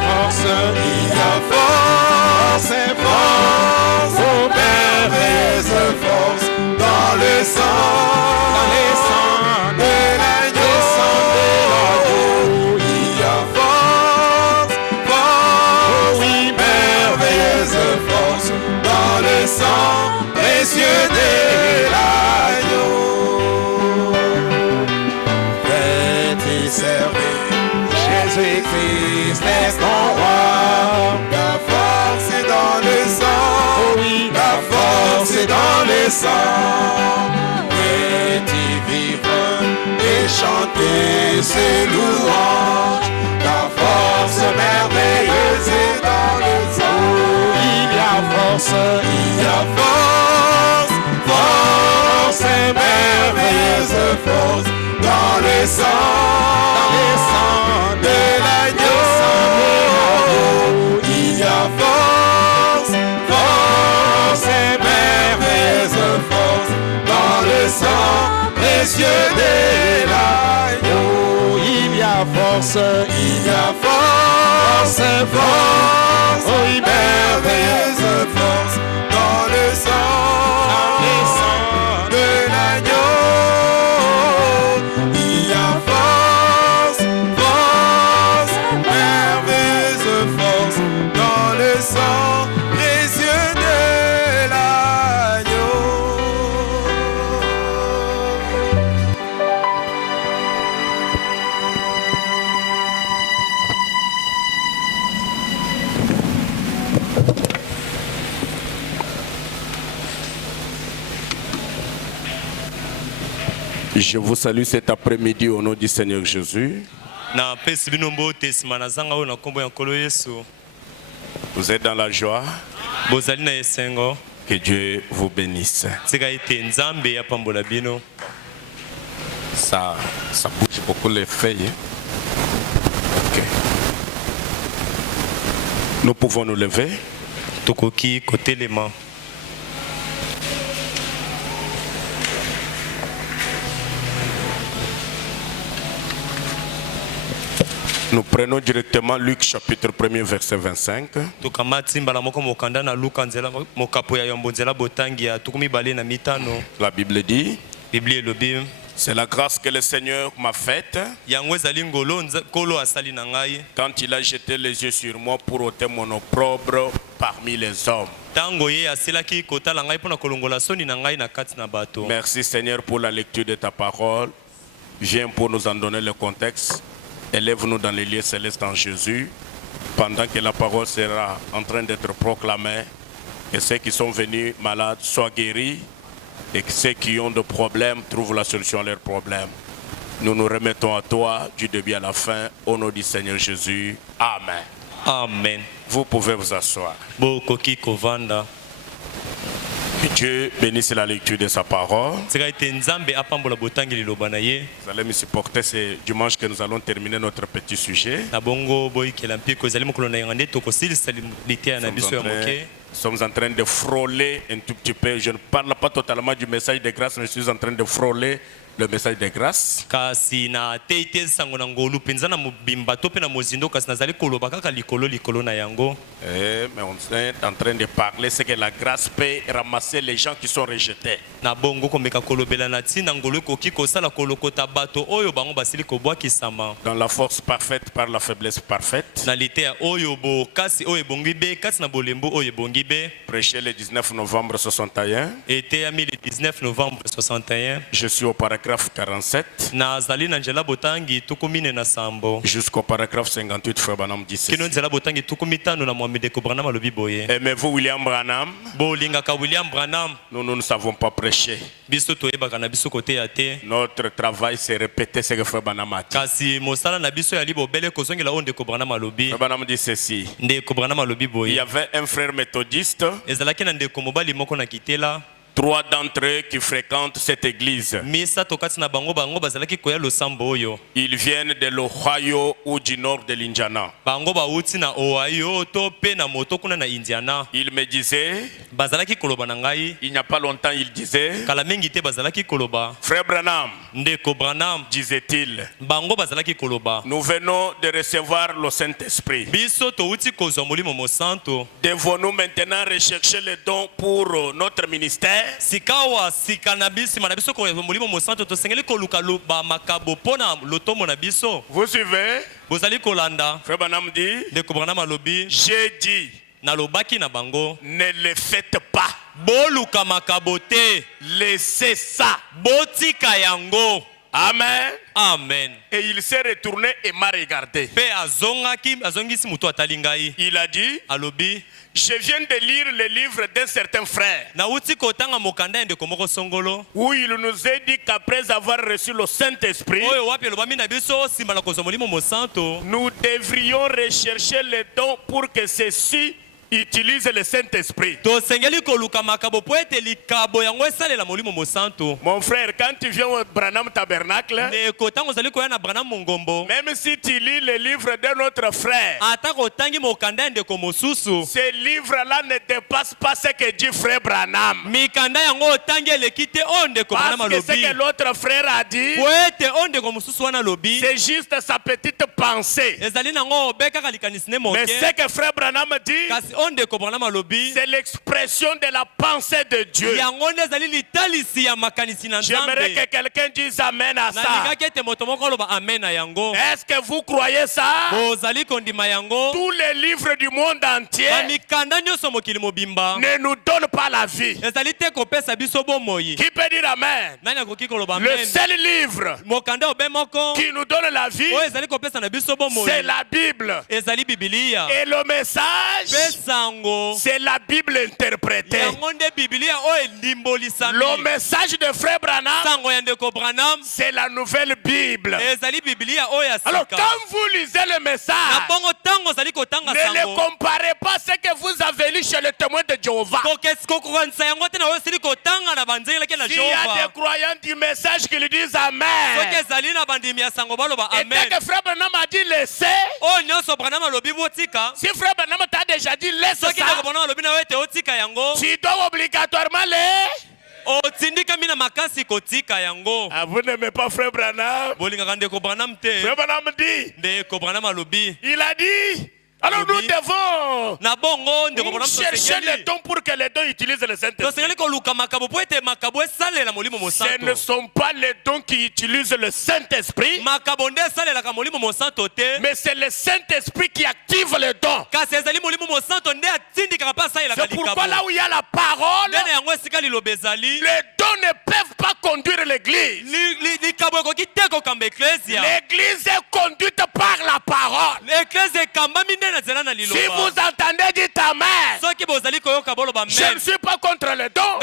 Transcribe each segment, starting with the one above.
force, il y a force et force, oh merveilleuse force dans le sang, de l'agneau. Il y a force, force, oui merveilleuse force dans le sang précieux de l'agneau. Faites et servez Jésus-Christ est ton roi. La force est dans le sang, oh oui, la force est dans le sang. Faites vivre et chantez ses louanges. La force merveilleuse est dans le sang. Il y a force, il y a force, force et merveilleuse force dans le sang de l'agneau. Il y a force, force et merveilleuse force dans le sang précieux de l'agneau. Il y a force, il y a force, force, oh, merveilleuse force dans le sang de l'agneau. Il y a force, force, merveilleuse force dans le sang précieux de l'agneau. Je vous salue cet après-midi au nom du Seigneur Jésus. Vous êtes dans la joie. Que Dieu vous bénisse. Ça bouge beaucoup les feuilles. Ok. Nous pouvons nous lever. Nous prenons directement Luc chapitre 1er verset 25. La Bible dit, c'est la grâce que le Seigneur m'a faite quand il a jeté les yeux sur moi pour ôter mon opprobre parmi les hommes. Merci Seigneur pour la lecture de ta parole. Viens pour nous en donner le contexte. Élève-nous dans les lieux célestes en Jésus, pendant que la parole sera en train d'être proclamée, que ceux qui sont venus malades soient guéris, et que ceux qui ont des problèmes trouvent la solution à leurs problèmes. Nous nous remettons à toi du début à la fin, au nom du Seigneur Jésus. Amen. Amen. Vous pouvez vous asseoir. Que Dieu bénisse la lecture de sa parole. Vous allez me supporter, c'est dimanche que nous allons terminer notre petit sujet. Nous sommes en train de frôler un tout petit peu. Je ne parle pas totalement du message de grâce, mais je suis en train de frôler le message de grâce. Mais on est en train de parler, c'est que la grâce peut ramasser les gens qui sont rejetés. Dans la force parfaite par la faiblesse parfaite. Prêché le 19 novembre 61. Je suis au paragraphe 47. Jusqu'au paragraphe 58, Frère Branham dit ceci. Aimez-vous William Branham? Nous ne savons pas prêcher. Notre travail c'est répéter ce que Frère Branham a dit. Frère Branham dit ceci. Il y avait un frère méthodiste 3 d'entre eux qui fréquentent cette église. Ils viennent de l'Ohio ou du nord de l'Indiana. Ils me disaient, il n'y a pas longtemps, il disait, Frère Branham, disait-il, nous venons de recevoir le Saint-Esprit. Devons-nous maintenant rechercher les dons pour notre ministère? Vous suivez? Frère Branham dit, j'ai dit, ne le faites pas. Laissez ça. Amen. Amen. Et il s'est retourné et m'a regardé. Il a dit, je viens de lire le livre d'un certain frère où il nous a dit qu'après avoir reçu le Saint-Esprit, nous devrions rechercher les dons pour que ceux-ci utilisent le Saint-Esprit. Mon frère, quand tu viens au Branham Tabernacle, même si tu lis le livre de notre frère, ce livre-là ne dépasse pas ce que dit frère Branham. Parce que ce que l'autre frère a dit, c'est juste sa petite pensée. Mais ce que frère Branham dit, c'est l'expression de la pensée de Dieu. J'aimerais que quelqu'un dise Amen à ça. Est-ce que vous croyez ça? Tous les livres du monde entier ne nous donnent pas la vie. Qui peut dire Amen? Le seul livre qui nous donne la vie, c'est la Bible. Et le message, c'est la Bible interprétée. Le message de frère Branham, c'est la nouvelle Bible. Alors quand vous lisez le message, ne le comparez pas à ce que vous avez lu chez le témoin de Jéhovah. S'il y a des croyants du message qui lui disent Amen, et dès que frère Branham a dit laissez, si frère Branham t'a déjà dit laisse ça, tu dois obligatoirement les... Ah, vous n'aimez pas frère Branham? Frère Branham dit, il a dit, alors nous devons chercher les dons pour que les dons utilisent le Saint-Esprit. Ce ne sont pas les dons qui utilisent le Saint-Esprit, mais c'est le Saint-Esprit qui active les dons. C'est pourquoi là où il y a la parole, les dons ne peuvent pas conduire l'église. L'église est conduite par la parole. Si vous entendez, dites Amen. Je ne suis pas contre les dons,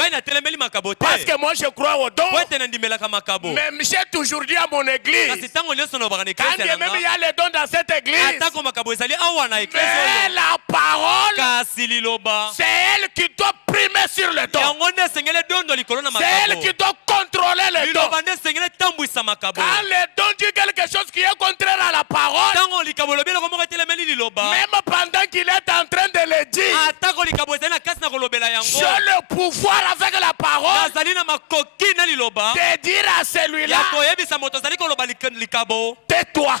parce que moi je crois aux dons. Mais j'ai toujours dit à mon église, quand même il y a les dons dans cette église, mais la parole, c'est elle qui doit primer sur le don. C'est elle qui doit contrôler le don. Quand le don dit quelque chose qui est contraire à la parole, même pendant qu'il est en train de le dire, j'ai le pouvoir avec la parole de dire à celui-là, tais-toi.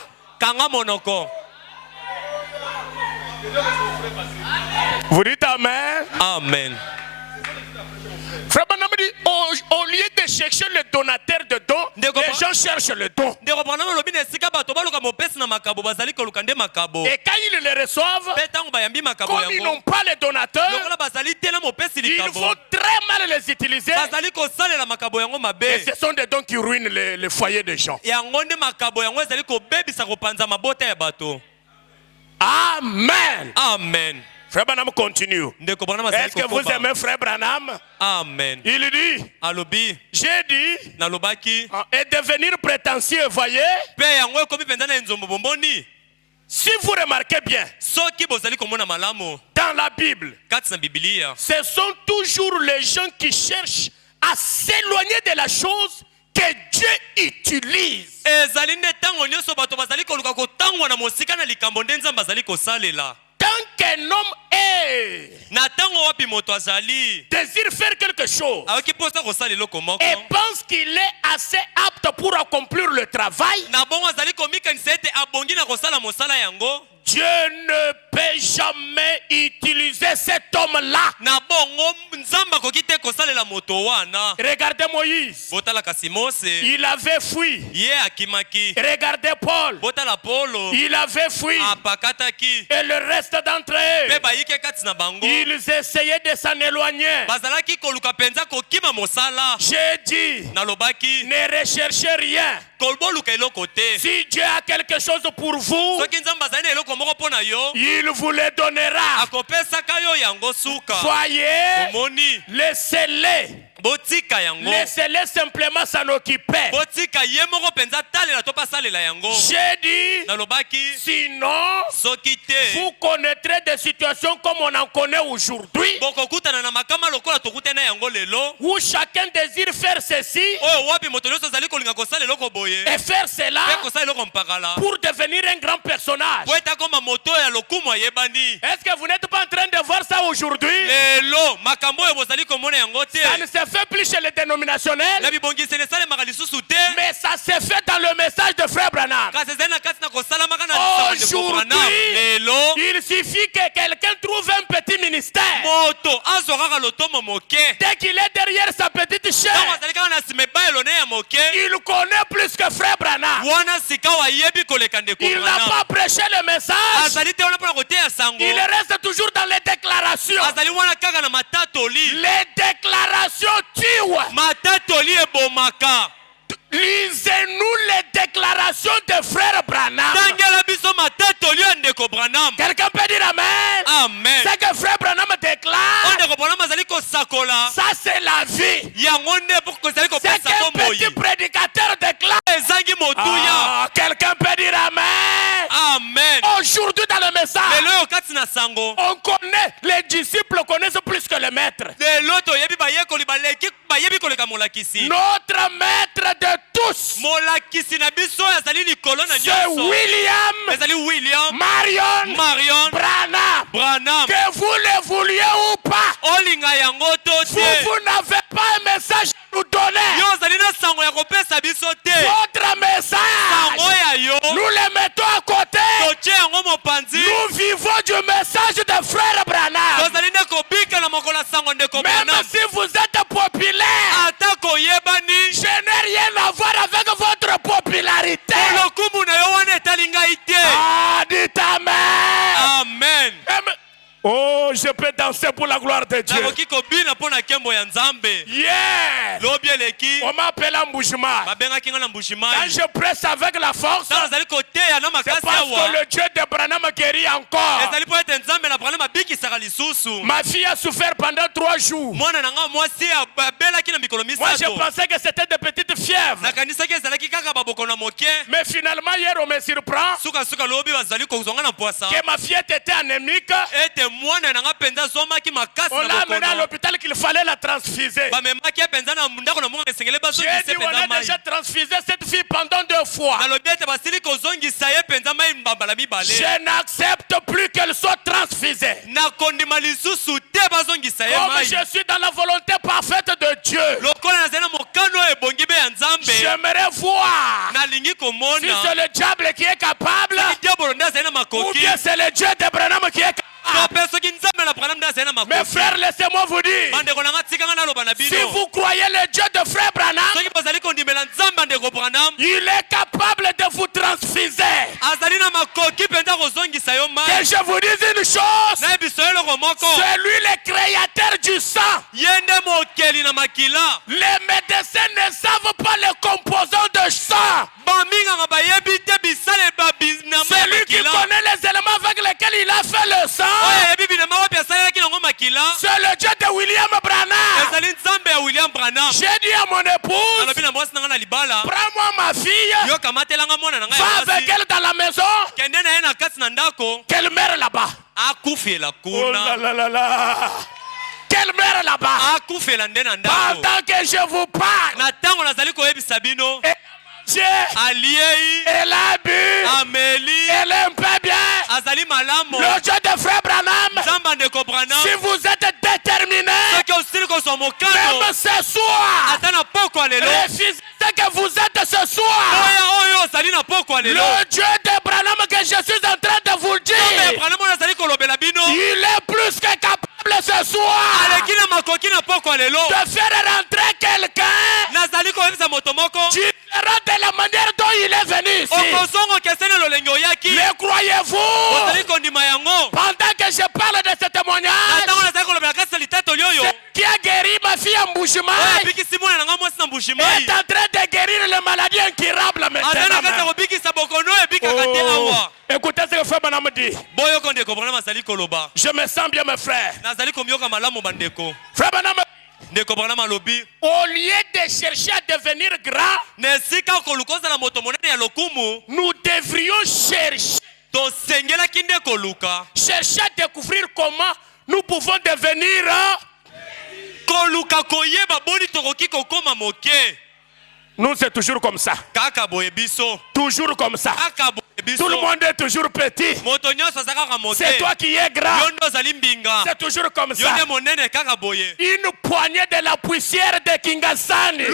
Vous dites Amen? Amen. Frère Branham dit, au lieu de chercher le donateur de dons, les gens cherchent le don. Et quand ils le reçoivent, comme ils n'ont pas les donateurs, il faut très mal les utiliser. Et ce sont des dons qui ruinent le foyer des gens. Amen. Amen. Frère Branham continue. Est-ce que vous aimez Frère Branham? Amen. Il dit, j'ai dit, et devenir prétentieux, voyez? Si vous remarquez bien, dans la Bible, ce sont toujours les gens qui cherchent à s'éloigner de la chose que Dieu utilise. Tant qu'un homme désire faire quelque chose et pense qu'il est assez apte pour accomplir le travail, Dieu ne peut jamais utiliser cet homme-là. Regardez Moïse. Il avait fui. Regardez Paul. Il avait fui. Et le reste d'entre eux, ils essayaient de s'en éloigner. J'ai dit, ne recherchez rien. Si Dieu a quelque chose pour vous, il vous le donnera. Voyez, laissez-les. Laissez-les simplement s'en occuper. J'ai dit, sinon, vous connaîtrez des situations comme on en connaît aujourd'hui, où chacun désire faire ceci et faire cela pour devenir un grand personnage. Est-ce que vous n'êtes pas en train de voir ça aujourd'hui? Ça ne se fait plus chez les dénominationnels, mais ça se fait dans le message de Frère Branham. Aujourd'hui, il suffit que quelqu'un trouve un petit ministère. Dès qu'il est derrière sa petite chaise, il connaît plus que Frère Branham. Il n'a pas prêché le message. Il reste toujours dans les déclarations. Les déclarations tuent. Lisez-nous les déclarations de Frère Branham. Quelqu'un peut dire amen? Amen. C'est que Frère Branham déclare. Ça c'est la vie. C'est qu'un petit prédicateur déclare. Quelqu'un peut dire amen? Amen. Aujourd'hui dans le message, on connaît, les disciples connaissent plus que le maître. Notre maître de tous, c'est William Marion Branham. Que vous le vouliez ou pas, vous n'avez pas un message à nous donner. Votre message, nous le mettons à côté. Nous vivons du message de Frère Branham. Même si vous êtes populaire, je n'ai rien à voir avec votre popularité. Dites amen. Amen. Oh, je peux danser pour la gloire de Dieu. Hier, on m'appelle Mbouchima. Quand je presse avec la force, c'est parce que le Dieu de Branham guérit encore. Ma fille a souffert pendant 3 jours. Moi, je pensais que c'était des petites fièvres. Mais finalement, hier, on me surprend que ma fillette était anémique. On l'a amené à l'hôpital qu'il fallait la transfuser. J'ai dit, on a déjà transfusé cette fille pendant 2 fois. Je n'accepte plus qu'elle soit transfusée. Comme je suis dans la volonté parfaite de Dieu, j'aimerais voir si c'est le diable qui est capable ou bien c'est le Dieu de Branham qui est capable. Mes frères, laissez-moi vous dire, si vous croyez le Dieu de Frère Branham, il est capable de vous transfuser. Que je vous dise une chose, c'est lui le créateur du sang. Les médecins ne savent pas les composants de sang. C'est lui qui connaît les éléments avec lesquels il a fait le sang. C'est le Dieu de William Branham. J'ai dit à mon épouse, prends-moi ma fille, va avec elle dans la maison, qu'elle meure là-bas. Oh là là là là. qu'elle meurt là-bas. Pendant que je vous parle, elle a bu, elle aime pas bien. Le Dieu de Frère Branham, si vous êtes déterminé, même ce soir, refusez ce que vous êtes ce soir. Le Dieu de Branham que je suis en train de vous le dire, il est plus que capable ce soir de faire rentrer quelqu'un différent de la manière dont il est venu ici. Mais croyez-vous, pendant que je parle de ce témoignage, qui a guéri ma fille en Bushima est en train de guérir les maladies incurables maintenant. Oh. Écoutez ce que Frère Branham dit. Je me sens bien, mes frères. Frère Branham, au lieu de chercher à devenir grand, nous devrions chercher à découvrir comment nous pouvons devenir. Nous, c'est toujours comme ça. Toujours comme ça. Tout le monde est toujours petit. C'est toi qui es grand. C'est toujours comme ça. Une poignée de la poussière de Kingasani. Je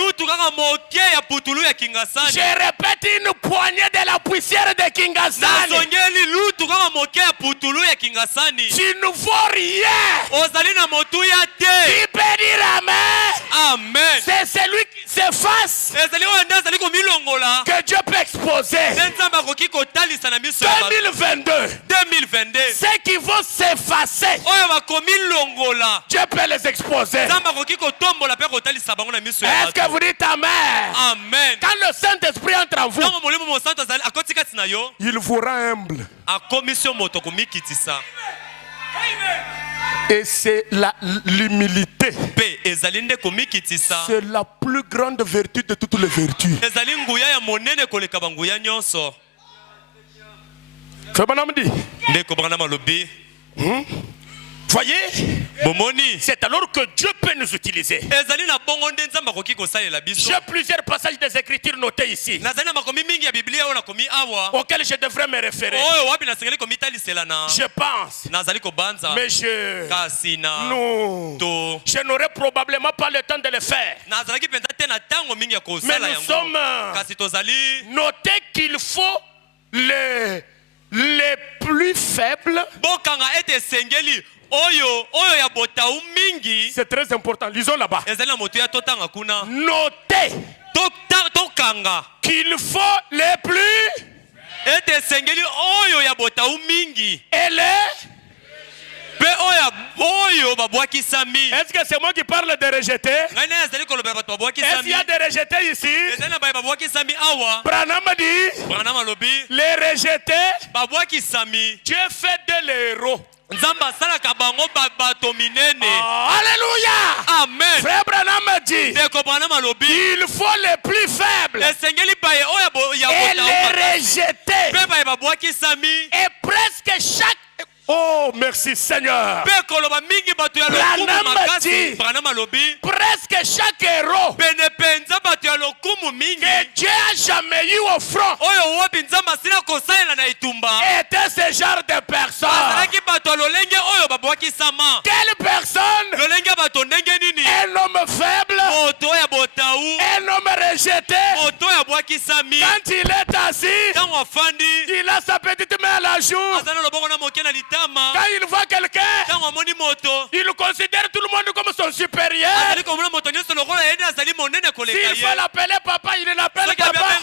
répète, une poignée de la poussière de Kingasani. Tu ne vois rien. Tu peux dire Amen. C'est celui qui s'efface que Dieu peut exposer. 2022. Ceux qui vont s'effacer, Dieu peut les exposer. Est-ce que vous dites Amen? Quand le Saint-Esprit entre en vous, il vous rend humble. Et c'est l'humilité. C'est la plus grande vertu de toutes les vertus. Frère Branham dit. Voyez, c'est alors que Dieu peut nous utiliser. J'ai plusieurs passages des Écritures notés ici auxquels je devrais me référer. Je pense, mais je n'aurai probablement pas le temps de le faire. Mais nous sommes notés qu'il faut les plus faibles. C'est très important. Lisons là-bas. Notez qu'il faut les plus et les. Est-ce que c'est moi qui parle de rejeter? Est-ce qu'il y a des rejetés ici? Branham dit les rejetés, Dieu fait de l'héros. Alléluia. Amen. Frère Branham dit il faut les plus faibles et les rejeter. Et presque chaque. Oh, merci Seigneur. Branham dit presque chaque héros que Dieu a jamais eu au front était ce genre de personne. Quelle personne? Un homme faible, un homme rejeté. Quand il est assis, il a sa petite main à la joue. Quand il voit quelqu'un, il considère tout le monde comme son supérieur. S'il faut l'appeler papa, il l'appelle papa.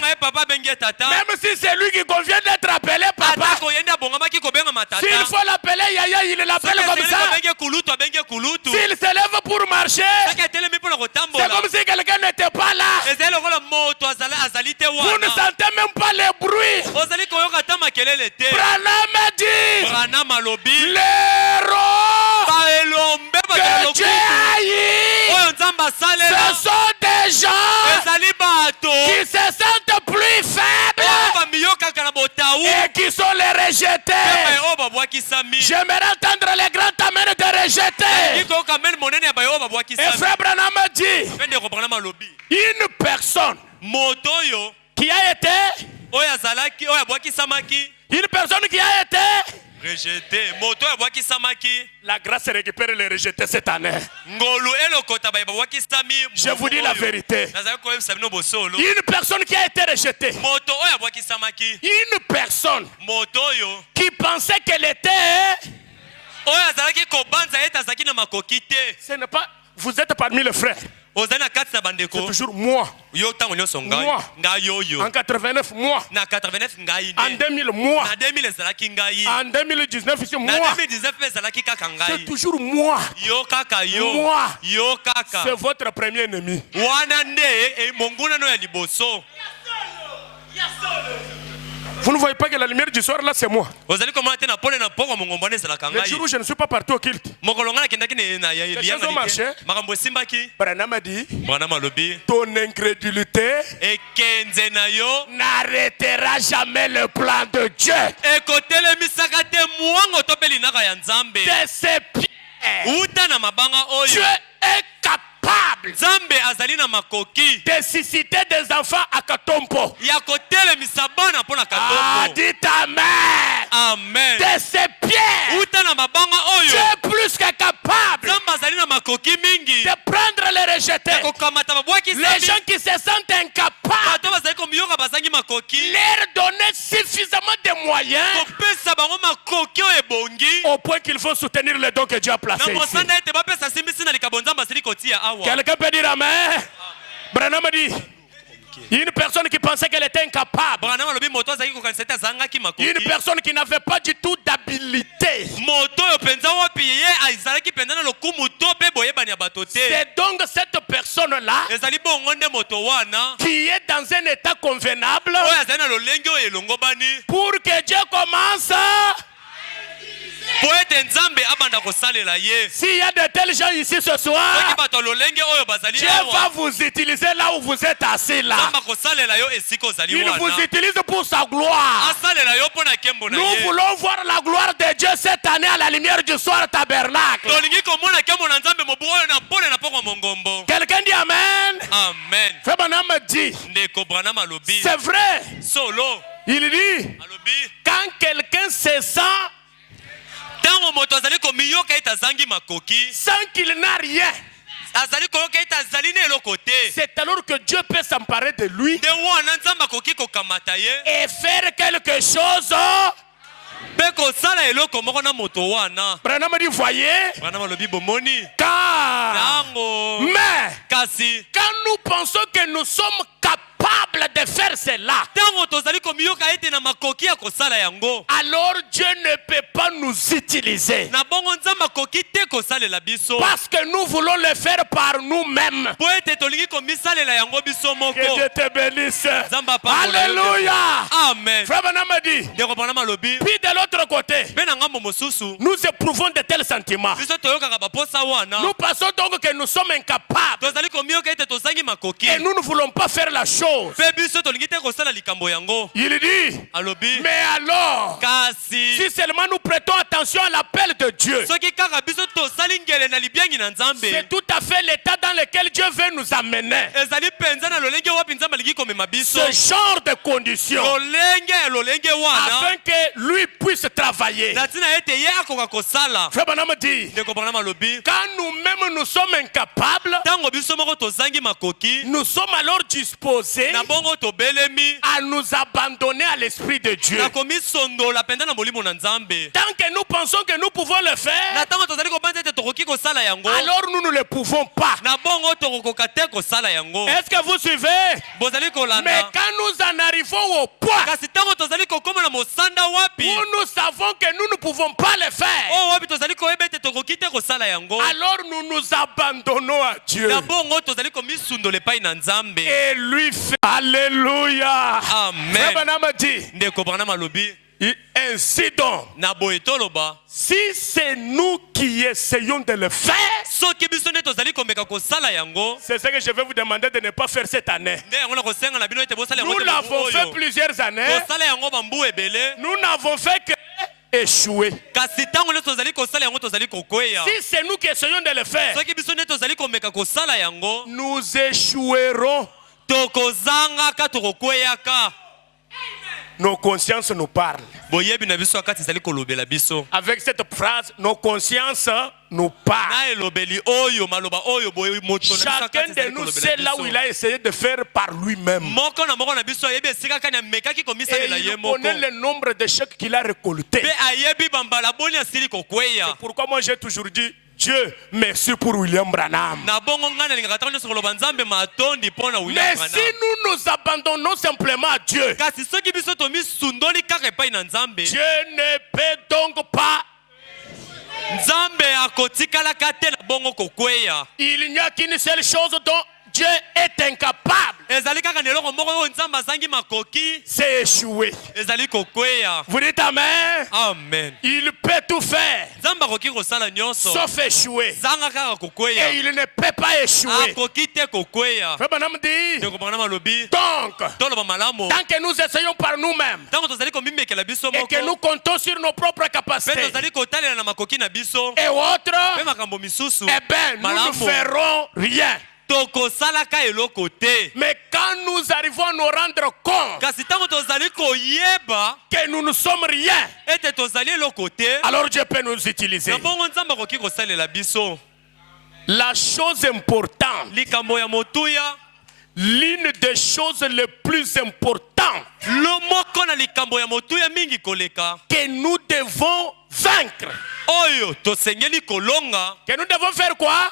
Même si c'est lui qui convient d'être appelé papa. S'il faut l'appeler yaya, il l'appelle comme ça. S'il se lève pour marcher, c'est comme si quelqu'un n'était pas là. Vous ne sentez même pas les bruits. Branham dit l'héros que Dieu a eu, ce sont des gens qui se sentent plus faibles et qui sont les rejetés. rejetés. J'aimerais entendre les grands amen de rejetés. Et frère Branham dit, une personne qui a été, une personne qui a été rejeté. La grâce récupère les rejetés cette année. Je vous dis la vérité. Une personne qui a été rejetée. Une personne qui pensait qu'elle était. Ce n'est pas. Vous êtes parmi les frères. C'est toujours moi. Moi. En 89, moi. En 2000, moi. En 2019, ici, moi. C'est toujours moi. Moi. C'est votre premier ennemi. Vous ne voyez pas que la lumière du soir là c'est moi. Le jour où je ne suis pas parti au culte, les choses ont marché. Branham a dit, ton incrédulité n'arrêtera jamais le plan de Dieu. De ses pieds, Dieu est capable de susciter des enfants à Katompo. Ah, dites Amen. Amen. De ses pieds, Dieu est plus que capable de prendre les rejetés. Les gens qui se sentent incapables, leur donner suffisamment de moyens au point qu'il faut soutenir le don que Dieu a placé ici. Quelqu'un peut dire Amen. Branham dit, une personne qui pensait qu'elle était incapable, une personne qui n'avait pas du tout d'habilité, c'est donc cette personne-là qui est dans un état convenable pour que Dieu commence. S'il y a de tels gens ici ce soir, Dieu va vous utiliser là où vous êtes assis là. Il vous utilise pour sa gloire. Nous voulons voir la gloire de Dieu cette année à la lumière du soir tabernacle. Quelqu'un dit Amen. Amen. Frère Branham dit, c'est vrai. Il dit, quand quelqu'un se sent sans qu'il n'a rien, c'est alors que Dieu peut s'emparer de lui et faire quelque chose. Branham dit, voyez, mais quand nous pensons que nous sommes capables de faire cela, alors Dieu ne peut pas nous utiliser parce que nous voulons le faire par nous-mêmes. Que Dieu te bénisse. Alléluia. Amen. Frère Branham dit, puis de l'autre côté, nous éprouvons de tels sentiments. Nous pensons donc que nous sommes incapables et nous ne voulons pas faire la chose. Il dit, mais alors, si seulement nous prêtons attention à l'appel de Dieu, c'est tout à fait l'état dans lequel Dieu veut nous amener. Ce genre de conditions, afin que lui puisse travailler. Frère Branham dit, quand nous-mêmes nous sommes incapables, nous sommes alors disposés à nous abandonner à l'Esprit de Dieu. Tant que nous pensons que nous pouvons le faire, alors nous ne le pouvons pas. Est-ce que vous suivez? Mais quand nous en arrivons au point où nous savons que nous ne pouvons pas le faire, alors nous nous abandonnons à Dieu et lui fait. Alléluia. Amen. Ainsi donc, si c'est nous qui essayons de le faire, c'est ce que je vais vous demander de ne pas faire cette année. Nous l'avons fait plusieurs années. Nous n'avons fait que échouer. kasi ntango nde tozali kosala yango tozali kokweya Si c'est nous qui essayons de le faire, soki biso nde tozali komeka kosala yango nous échouerons. tokozangaka tokokweyaka Nos consciences nous parlent. boyebi na biso akati ezali kolobela biso Avec cette phrase, nos consciences nous parlent. na elobeli oyo maloba oyo boye moto na biso Chacun akati de ezali nous kolobela sait là où il biso a essayé de faire par lui-même. moko na biso ayebi esika kani amekaki Et komisalela ye il moko connaît le nombre d'échecs qu'il a récoltés. mpe ayebi bambala boni asili kokweya Pourquoi moi j'ai toujours dit Dieu merci pour William Branham. na bongo ngai nalingaka ntango nyonso koloba nzambe matondi mpo na Mais William si Branham nous nous abandonnons simplement à Dieu, kasi soki biso tomisundoli kaka epai na nzambe Dieu ne peut donc pas. nzambe akotikalaka te na bongo kokweya Il n'y a qu'une seule chose dont Dieu est incapable, ezali kaka na eloko moko oyo nzambe azangi makoki c'est échouer. ezali kokweya Vous dites Amen? amen Il peut tout faire, nzambe akoki kosala nyonso sauf échouer. zanga kaka kokweya Et il ne peut pas échouer. akoki te kokweya Frère Branham dit, ndeko Branham alobi donc, toloba malamu tant que nous essayons par nous-mêmes ntango tozali komimekela biso et que nous moko comptons sur nos propres mpe capacités tozali kotalela na makoki na biso et autres, mpe makambo misusu eh bien, nous ne malamu ferons rien. tokosalaka eloko te Mais quand nous arrivons à nous rendre compte kasi ntango tozali koyeba que nous ne sommes rien, ete tozali eloko te alors Dieu peut nous utiliser. na bongo nzambe akoki kosalela biso La chose importante, likambo ya motuya l'une des choses les plus importantes lo moko na likambo ya motuya mingi koleka que nous devons vaincre. oyo tosengeli kolonga Que nous devons faire quoi?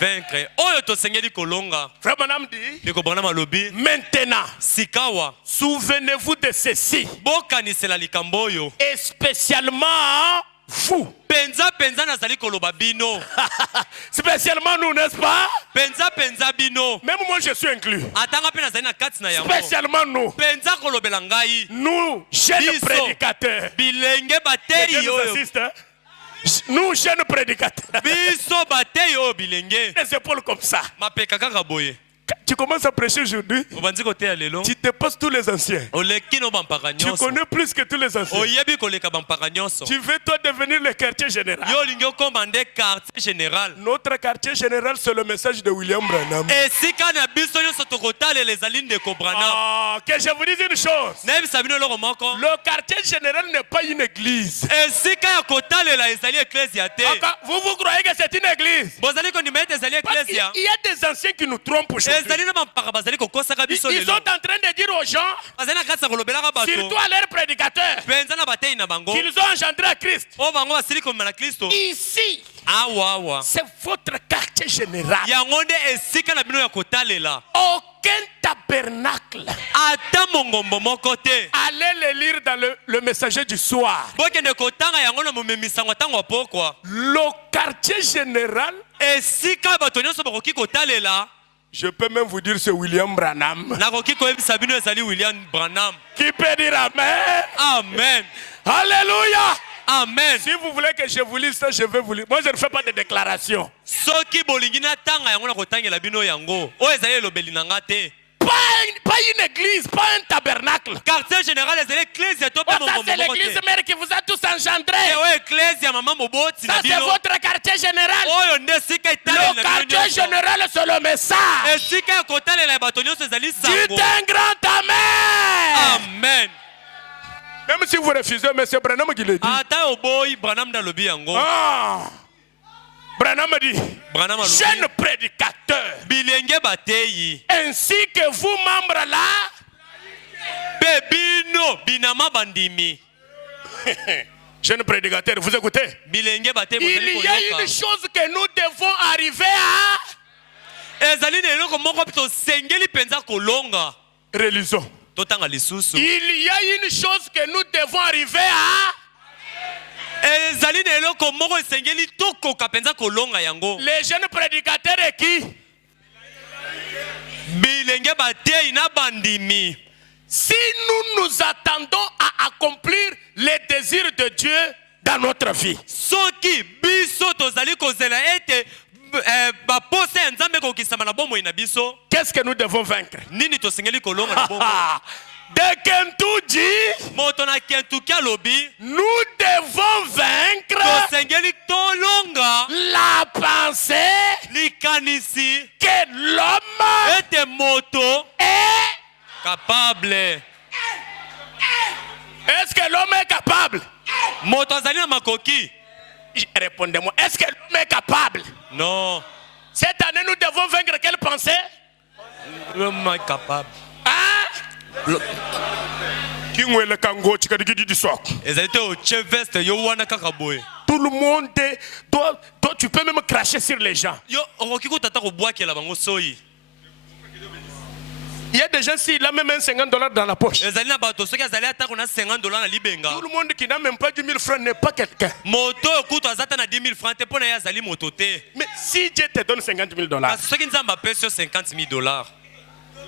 vaincre oyo tosengeli kolonga Frère Branham dit, ndeko Branham alobi maintenant, sikawa souvenez-vous de ceci, bokanisela likambo oyo et spécialement vous. penza nazali koloba bino Spécialement nous, n'est-ce pas? penza bino Même moi je suis inclus. atanga mpe nazali na kati na yango Spécialement nous. penza kolobela ngai Nous, jeunes Biso. prédicateurs. bilenge Dieu bateri nous oyo assiste, hein? Nous, jeunes prédicateurs. biso bateri oyo bilenge Les épaules comme ça. mapeka kaka boye Tu commences à prêcher aujourd'hui, obandi koteya lelo tu dépasses tous les anciens. oleki no bampaka Tu nyonso connais plus que tous les anciens. oyebi koleka bampaka nyonso Tu veux toi devenir le quartier général. yo olingi okoma nde quartier général Notre quartier général, c'est le message de William Branham. esika na biso nyonso tokotalela ezali ndeko Branham Ah, que je vous dise une chose. nayebisa bino eloko moko Le quartier général n'est pas une église. esika ya kotalela ezali eklesia te Vous croyez que c'est une église? bozali kondima ete ezali Parce qu'il eklesia y a des anciens qui nous trompent aujourd'hui. ezali na bampaka bazali kokosaka biso Ils sont lelo en train de dire aux gens, bazali na kati ya kolobelaka bato surtout à leurs prédicateurs, mpenza na bateyi na bango qu'ils ont engendré à Christ. oyo bango basili komema na kristo Ici, awa c'est votre quartier général. yango nde esika na bino ya kotalela Aucun tabernacle. ata mongombo moko te Allez le lire dans le messager du soir. bokende kotanga yango na momemisango ntango ya pokwa Le quartier général, esika bato nyonso bakoki kotalela je peux même vous dire, c'est William Branham. nakoki koyebisa bino ezali William Branham Qui peut dire Amen? amen Alléluia! amen Si vous voulez que je vous lise ça, je vais vous lire. Moi, je ne fais pas de déclaration. soki bolingi natanga yango na kotangela bino yango oyo ezali elobeli na nga te Pas une église, pas un tabernacle. quartier général ezali eklesia to Oh, mpe ça, c'est mongombo moko l'église te mère qui vous a tous engendrés. oyo eklesia mama moboti Ça, na c'est bino votre quartier général. oyo nde esika etaleli Le na bino quartier nyonso général, c'est le message. esika ya kotalela ya bato nyonso ezali Dites sango un grand Amen. amen Même si vous refusez, mais c'est Branham qui le dit. ata oboyi Branham nde alobi yango Ah. Branham dit, Branham alobi jeune prédicateur, bilenge bateyi ainsi que vous, membres là, mpe bino binama bandimi jeune prédicateur, vous écoutez? bilenge bateyi bozali Il y a koyoka une chose que nous devons arriver à ezali na eloko moko mpe tosengeli mpenza kolonga réaliser. totanga lisusu Il y a une chose que nous devons arriver à. ezali na eloko moko esengeli tokoka mpenza kolonga yango Les jeunes prédicateurs et qui? bilenge bateyi na bandimi Si nous nous attendons à accomplir les désirs de Dieu dans notre vie, soki biso tozali kozela ete baposa ya nzambe ekokisama na bomoi na biso qu'est-ce que nous devons vaincre? nini tosengeli kolonga na bongo de Kentu dit, moto na Kentucky alobi nous devons vaincre tosengeli tolonga la pensée likanisi que l'homme ete moto est. capable. Est-ce que l'homme est capable? Moto azali na makoki. Répondez-moi, est-ce que l'homme est capable? Non, Cette année, nous devons vaincre quelle pensée? l'homme est capable. Hein? Ezali te oche veste yo wana kaka boye. Tout le monde, toi, tu peux même cracher sur les gens. Yo okoki kotata kobwakela bango soyi. Il y a des gens, s'il a même un $50 dans la poche. Ezali na bato soki azali ata kona $50 na libenga. Tout le monde qui n'a même pas 10 000 francs n'est pas quelqu'un. Moto okuto azata na 10 000 francs te pona ye azali moto te. Mais si Dieu te donne $50 000, Kasi soki nzambe apesi yo $50,000.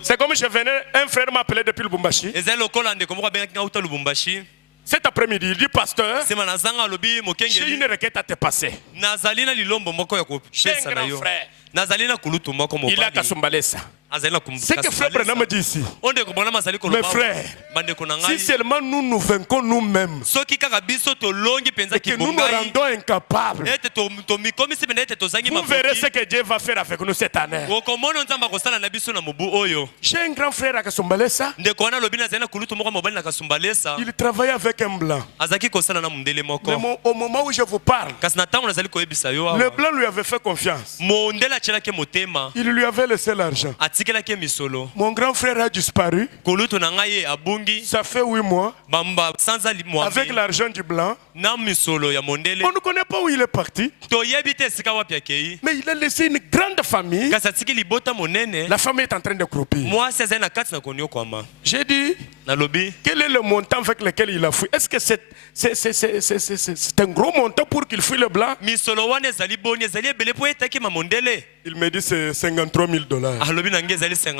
c'est comme je venais, un frère m'a appelé depuis Lubumbashi. Ezali lokola ndeko moko abengaki nga uta Lubumbashi. Cet après-midi, il dit, pasteur, Sema na zanga alobi j'ai mokengeli. une requête à te passer. Nazali na lilombo moko ya J'ai un kopesa na grand yo. frère. Nazali na kulutu moko Il a mobali. Kasumbalesa. Azali na C'est que frère Branham dit ici. Onde ko bona mazali Mes koloba. frères, Bandeko na si ngai. seulement nous nous vainquons nous-mêmes Soki kaka biso tolongi penza et que nous nous kibongai. rendons incapables, Ete to mikomisi pende ete tozangi vous verrez ce makoki. que Dieu va faire avec nous cette année. Okomona nzamba kosala na biso na mobu oyo. J'ai un grand frère à Kasumbalesa. Ndeko wana lobi nazali na kulutu moko mobali na kasumbalesa. Il travaillait avec un blanc. Azaki kosala na mundele Mais moko. au moment où je vous parle, Kasi na ntango nazali koyebisa yo le awa. blanc lui avait fait confiance. Mondele atielaki motema. Il lui avait laissé l'argent. Atikelaki misolo. Mon grand frère a disparu. Kulutu na ngai ye abungi. Ça fait 8 mois. Bamba sanza Avec mwambe. l'argent du blanc. Na misolo ya mondele. On ne connaît pas où il est parti. Toyebi te esika wapi akei. Mais il a laissé une grande famille. Kasi atiki libota monene. La famille est en train de croupir. Mwasi azali na kati na koniokwama. J'ai dit, Nalobi. quel est le montant avec lequel il a fui? Est-ce que c'est un gros montant pour qu'il fuit le blanc? Misolo wana ezali boni ezali ebele po etaki ma mondele. Il me dit c'est $53 000. Alobi na ngai ezali J'ai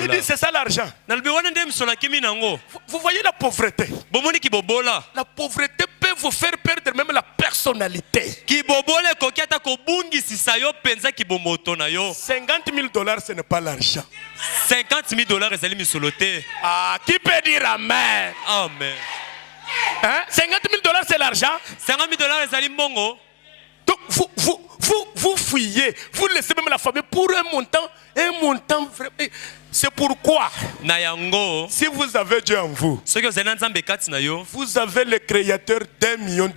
dit, $53,000. c'est ça l'argent. Nalobi wana nde misolo akimi nango. Vous voyez la pauvreté. Bomoni kibobola. La pauvreté peut vous faire perdre même la personnalité. Kibobola ekoki ata kobungisisa yo penza kibomoto na yo. $50 000, ce n'est pas l'argent. $50,000 ezali misolo te. Ah, qui peut dire amen? Amen. Hein? $50 000, c'est l'argent. $50,000 ezali mbongo. Donc, vous fouillez, vous laissez même la famille pour un montant vraiment. C'est pourquoi, Na yango. si vous avez Dieu en vous, Soki ozali na nzambe kati na yo. vous avez le créateur d'$1 million.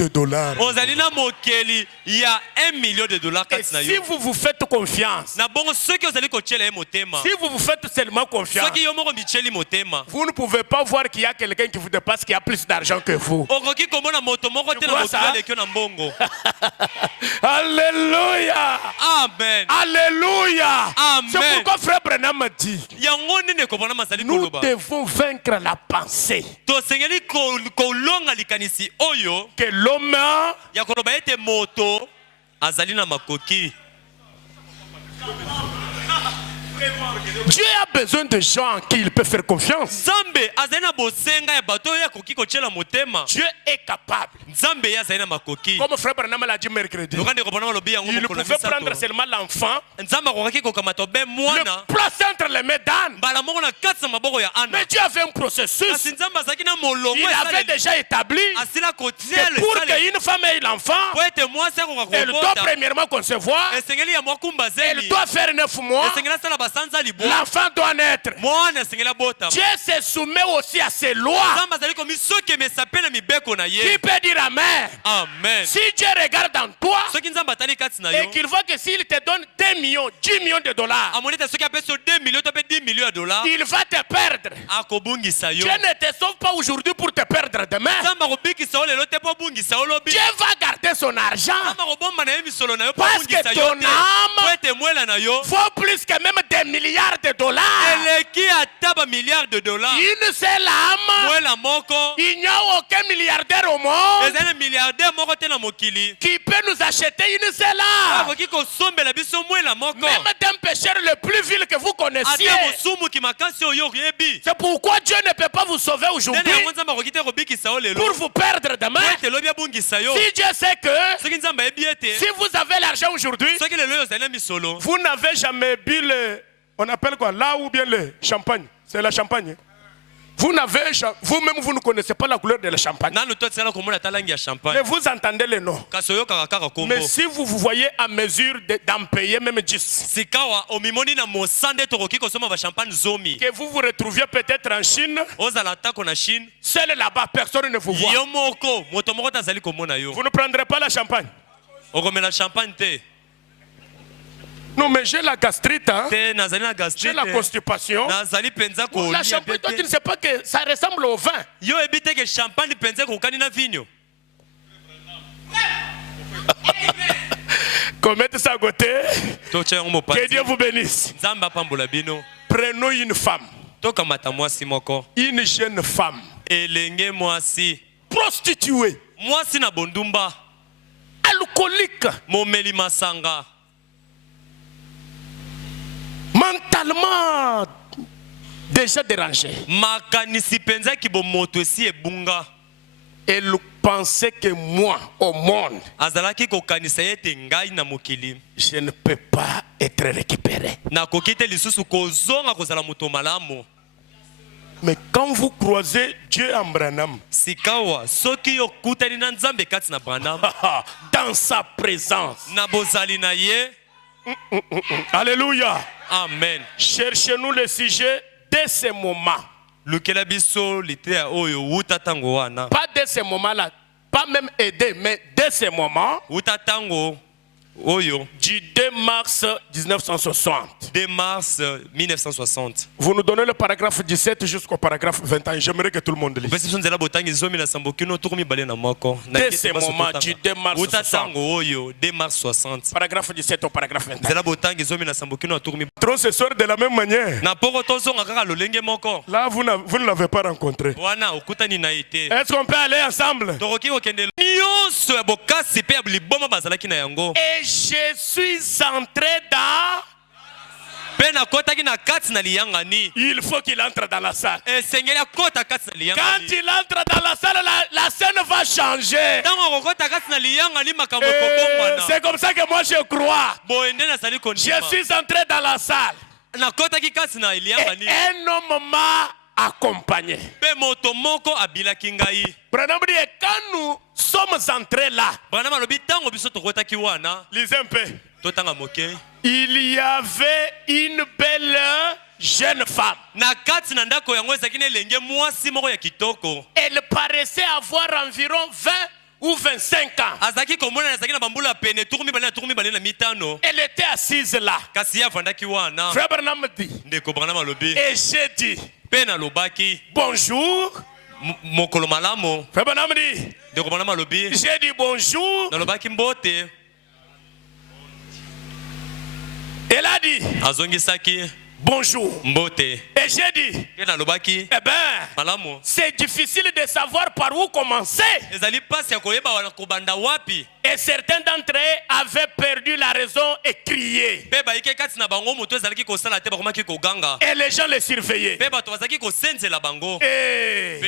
Ozali na mokeli ya $1 million Et kati na si yo. vous vous faites confiance, Na bongo soki ozali kotiela ye motema. si vous vous faites seulement confiance, Soki yo moko micheli motema. vous ne pouvez pas voir qu'il y a quelqu'un qui vous dépasse, qui a plus d'argent que vous. Okoki komona moto moko te na crois moto ça? aleki yo na mbongo. Alléluia! Amen. Alléluia! Amen. C'est pourquoi frère Branham a dit, Yango nene komona mazali nous koloba. devons vaincre la pensée Tosengeli kolonga likanisi oyo que l'homme ya koloba ete moto azali na makoki. Dieu a besoin de gens en qui il peut faire confiance. Nzambe azali na bosenga ya bato oyo akoki kotiela motema. Dieu est capable. Nzambe ye azali na makoki. Comme frère Branham l'a dit mercredi. Loka ndeko mpona balobi yango Il mokolo pouvait prendre misato. seulement l'enfant, Nzambe akokaki kokamata obe le mwana placer entre les mains d'Anne. mbala moko na kati na maboko ya ana. Mais Dieu avait un processus. Kasi nzambe azalaki na molongo Il avait déjà établi asila que kotiela pour esale qu'une femme ait l'enfant, po ete mwasi akoka elle doit kobota premièrement concevoir, esengeli ya mwakumba elle zeli doit faire 9 mois, esengeli asala basanza libwa l'enfant doit naître. mwana esengeli abota. Dieu se soumet aussi à ses lois. nzambe azali komisokemesa mpe na mibeko na Qui ye. peut dire amen? Amen. Si Dieu regarde en toi soki nzambe atali kati na et yo qu'il voit que s'il te donne 2 millions, 10 millions de dollars, amoni ete soki apesi yo 2 millions to mpe 10 millions ya dola il va te perdre. akobungisa yo. Dieu ne te sauve pas aujourd'hui pour te perdre demain. nzambe akobikisa yo lelo te mpo abungisa yo lobi. Dieu va garder son argent. nzambe akobomba na ye misolo na yo mpo Parce que abungisa yo ton te po âme ete mwela na yo vaut plus que même des milliards de dollars. eleki ata bamilliard de dollars. Une seule âme, mwela moko il n'y a aucun milliardaire au monde ezali na milliardaire moko te na mokili qui peut nous acheter une seule âme. akoki kosombela biso mwela moko Même d'un pécheur le plus vil que vous connaissiez. ata mosumuki makasi oyo oyebi. C'est pourquoi Dieu ne peut pas vous sauver ndenge aujourd'hui yango nzambe akoki te kobikisa yo lelo pour vous perdre demain. po ete lobi abungisa yo. Si Dieu sait que soki nzambe ayebi ete si vous avez l'argent aujourd'hui, soki lelo oyo ozali na misolo vous n'avez jamais bu le, on appelle quoi, là ou bien le champagne. C'est la champagne. Vous-même, vous ne connaissez pas la couleur de la champagne. Mais vous entendez le nom. Mais si vous vous voyez à mesure d'en payer même 10, que vous vous retrouviez peut-être en Chine, seul là-bas, personne ne vous voit. Vous ne prendrez pas la champagne. Non, mais j'ai la gastrite, hein? J'ai la constipation. La champagne, toi, tu ne sais pas que ça ressemble au vin. Commettez ça à côté. Que Dieu vous bénisse. Prenons une femme. Une jeune femme. Prostituée. Alcoolique. Mentalement déjà dérangée. Elle pensait que moi, au monde, je ne peux pas être récupéré. Mais quand vous croisez Dieu en Branham, dans sa présence, alléluia. Amen. Cherchez-nous le sujet de ce moment. Pas de ce moment-là, pas même aider, mais de ce moment. Du 2 mars 1960. 2 mars 1960. Vous nous donnez le paragraphe 17 jusqu'au paragraphe 21. J'aimerais que tout le monde lise. De ce moment, du 2 mars 60. 2 mars 60. Paragraphe 17 au paragraphe 21. Trop ce soir de la même manière. Là, vous ne l'avez pas rencontré. Est-ce qu'on peut aller ensemble? Et je suis entré dans... Il faut qu'il entre dans la salle. Quand il entre dans la salle, la scène va changer. C'est comme ça que moi je crois. Je suis entré dans la salle. Et un homme m'a accompagné. Branham dit, quand nous sommes entrés là, lisez un peu. Il y avait une belle jeune femme. Elle paraissait avoir environ 20 ou 25 ans. Elle était assise là. Frère Branham dit, et j'ai dit, bonjour. Frère Branham dit, j'ai dit bonjour. Elle a dit bonjour. Et j'ai dit, eh ben, c'est difficile de savoir par où commencer. Et certains d'entre eux avaient perdu la raison et crié. Et les gens les surveillaient. Et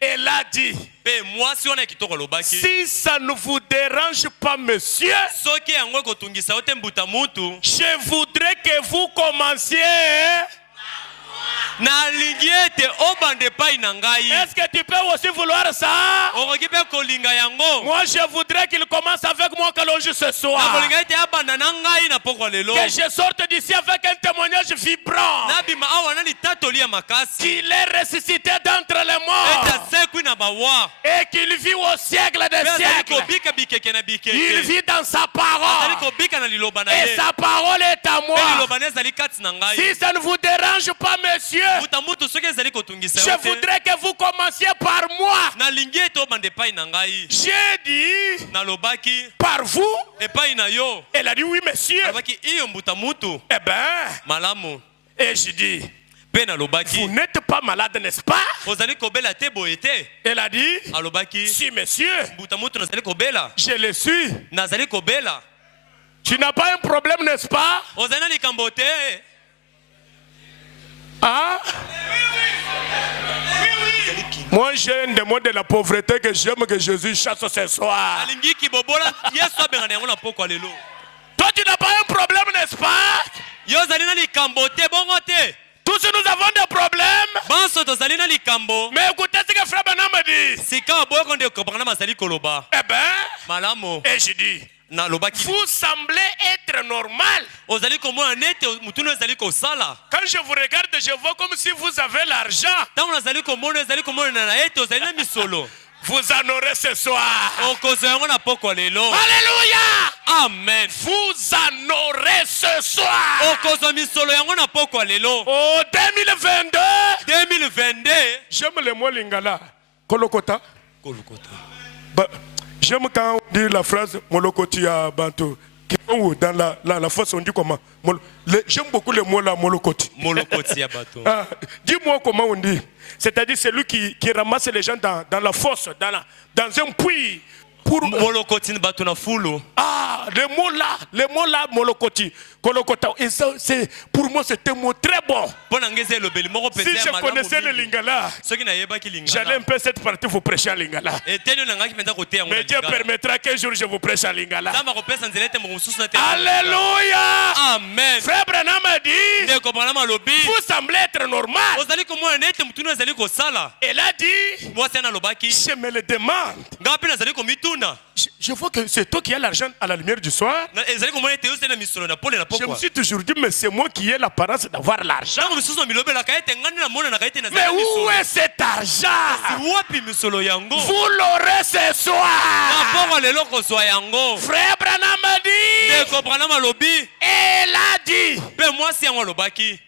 elle a dit, si ça ne vous dérange pas, monsieur, je voudrais que vous commenciez. Est-ce que tu peux aussi vouloir ça? Moi je voudrais qu'il commence avec moi que l'on joue ce soir. Que je sorte d'ici avec un témoignage vibrant. Qu'il est ressuscité d'entre les morts. Et qu'il vit au siècle des siècles. Il vit dans sa parole. Et sa parole est à moi. Si ça ne vous dérange pas, monsieur, je voudrais que vous commenciez par moi. J'ai dit par vous. Elle a dit oui, monsieur. Eh ben, et je dis, vous n'êtes pas malade, n'est-ce pas? Elle a dit, si, monsieur, je le suis. Tu n'as pas un problème, n'est-ce pas? Hein? Moi j'ai un démon de la pauvreté que j'aime que Jésus chasse ce soir. Toi tu n'as pas un problème, n'est-ce pas? Tous nous avons des problèmes. problème. likambo. Mais écoutez ce que Frère Branham dit. Sika bokonde comprendre mazali koloba. Eh ben, malamo. Et je dis, vous semblez être normal. Quand je vous regarde, je vois comme si vous avez l'argent. Vous en aurez ce soir. Alléluia. Amen. Vous en aurez ce soir. Oh, 2022. J'aime le mot lingala. Kolokota. J'aime quand on dit la phrase molokoti à Bantu. Dans la force, on dit comment? J'aime beaucoup le mot là, molokoti. Molokoti à Bantu. Dis-moi comment on dit. C'est-à-dire celui qui ramasse les gens dans la fosse, dans un puits. Molokoti batu na fulu. Ah, le mot là, molokoti. Kolokota. Et ça, pour moi, c'est un mot très bon. Si je connaissais le lingala, j'allais un peu cette partie vous prêcher à lingala. Mais Dieu permettra qu'un jour je vous prêche à lingala. Alléluia. Amen. Frère Branham a dit, vous semblez être normal. Elle a dit, je me le demande. Je vois que c'est toi qui as l'argent à la lumière du soir. Je me suis toujours dit, mais c'est moi qui ai l'apparence d'avoir l'argent. Mais où est cet argent? Vous l'aurez ce soir. Frère Branham a dit, elle a dit,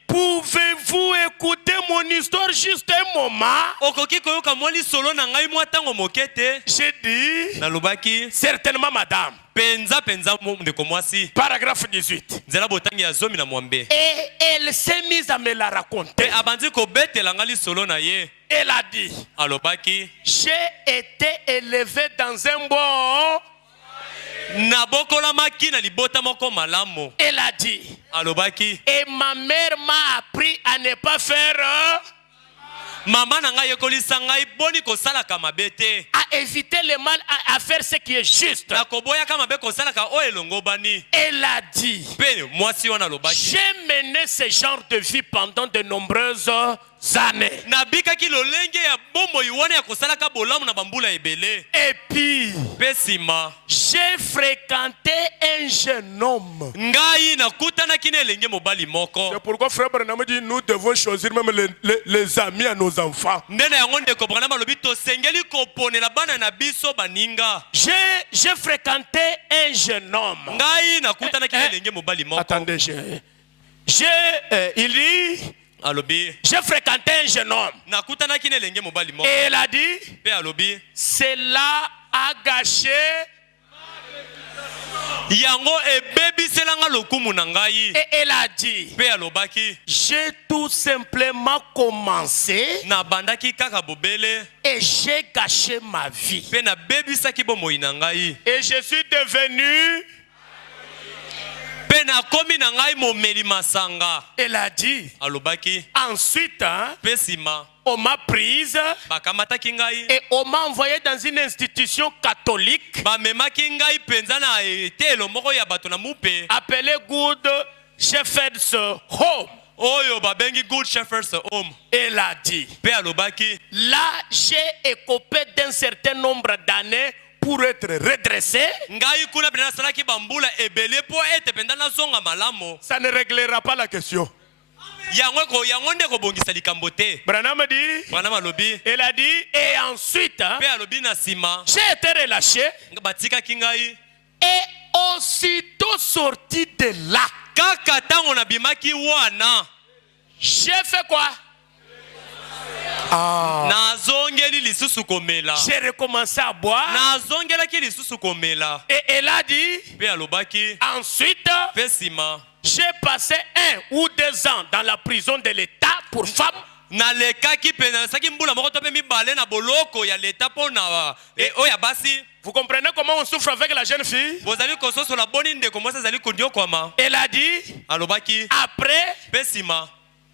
pouvez-vous écouter mon histoire juste un moment? J'ai dit, certainement madame. Paragraphe 18. Et elle s'est mise à me la raconter. Elle a dit, j'ai été élevé dans un bon. Elle a dit, et ma mère m'a appris à ne pas faire. À éviter le mal, à faire ce qui est juste. Elle a dit, j'ai mené ce genre de vie pendant de nombreuses années. Et puis, j'ai fréquenté un jeune homme. C'est pourquoi Frère Branham dit, nous devons choisir même les amis à nos enfants. J'ai fréquenté un jeune homme. Attendez, il dit, j'ai fréquenté un jeune homme. Et elle a dit, cela a gâché. Et elle a dit, j'ai tout simplement commencé et j'ai gâché ma vie. Et je suis devenu. Elle a dit, ensuite, on m'a prise et on m'a envoyé dans une institution catholique appelée Good Shepherd's Home. Elle a dit, là j'ai écopé d'un certain nombre d'années pour être redressé. Ça ne réglera pas la question. Branham dit, elle a dit, et ensuite, j'ai été relâché. Et aussitôt sorti de là, j'ai fait quoi? J'ai recommencé à boire. Et elle a dit, ensuite, j'ai passé 1 ou 2 ans dans la prison de l'État pour femmes. Vous comprenez comment on souffre avec la jeune fille? Elle a dit, après,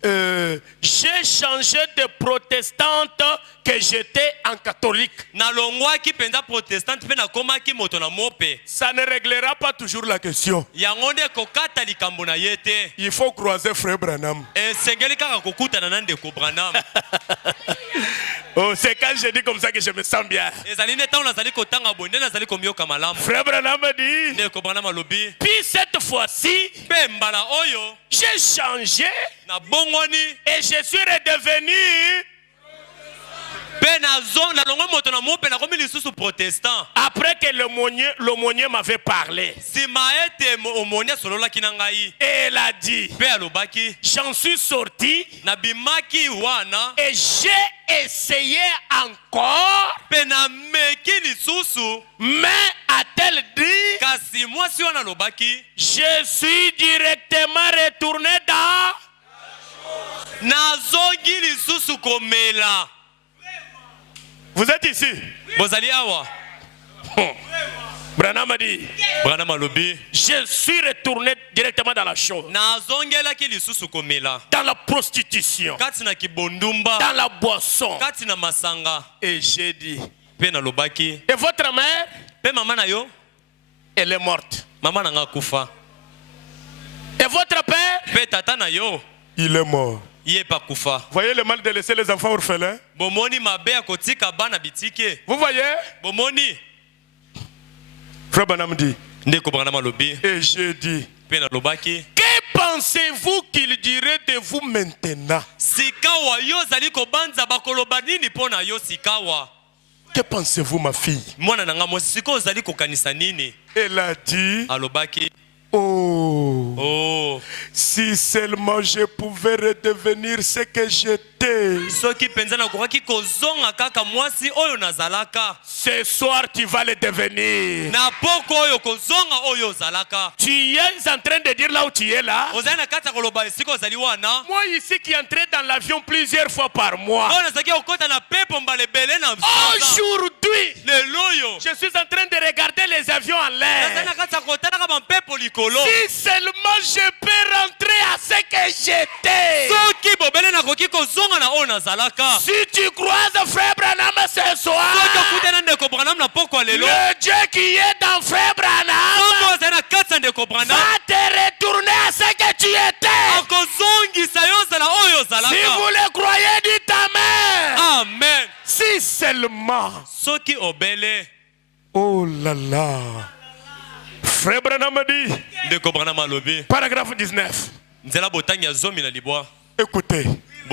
j'ai changé de protestante que j'étais en catholique. Ça ne réglera pas toujours la question. Il faut croiser Frère Branham. Oh, c'est quand je dis comme ça que je me sens bien. Frère Branham dit, puis cette fois-ci, j'ai changé et je suis redevenu après que l'aumônier m'avait parlé. Et elle a dit, j'en suis sorti et j'ai essayé encore, mais a-t-elle dit, je suis directement retourné dans Vous êtes ici? Branham a dit, je suis retourné directement dans la chose, dans la prostitution, dans la boisson. Et j'ai dit, et votre mère, elle est morte. Et votre père, il est mort. Voyez le mal de laisser les enfants orphelins? Vous voyez? Frère Branham dit, et je dis, que pensez-vous qu'il dirait de vous maintenant? Que pensez-vous, ma fille? Elle a dit, oh, si seulement je pouvais redevenir ce que j'étais. Ce soir, tu vas le devenir. Tu es en train de dire là où tu es là. Moi ici qui entrais dans l'avion plusieurs fois par mois. Aujourd'hui, je suis en train de regarder les avions en l'air. Si seulement je peux rentrer à ce que j'étais. Si tu croises Frère Branham ce soir, le Dieu qui est dans Frère Branham va te retourner à ce que tu étais. Si vous le croyez, dites Amen. Amen. Si seulement. Oh là là. Frère Branham dit, paragraphe 19. Écoutez,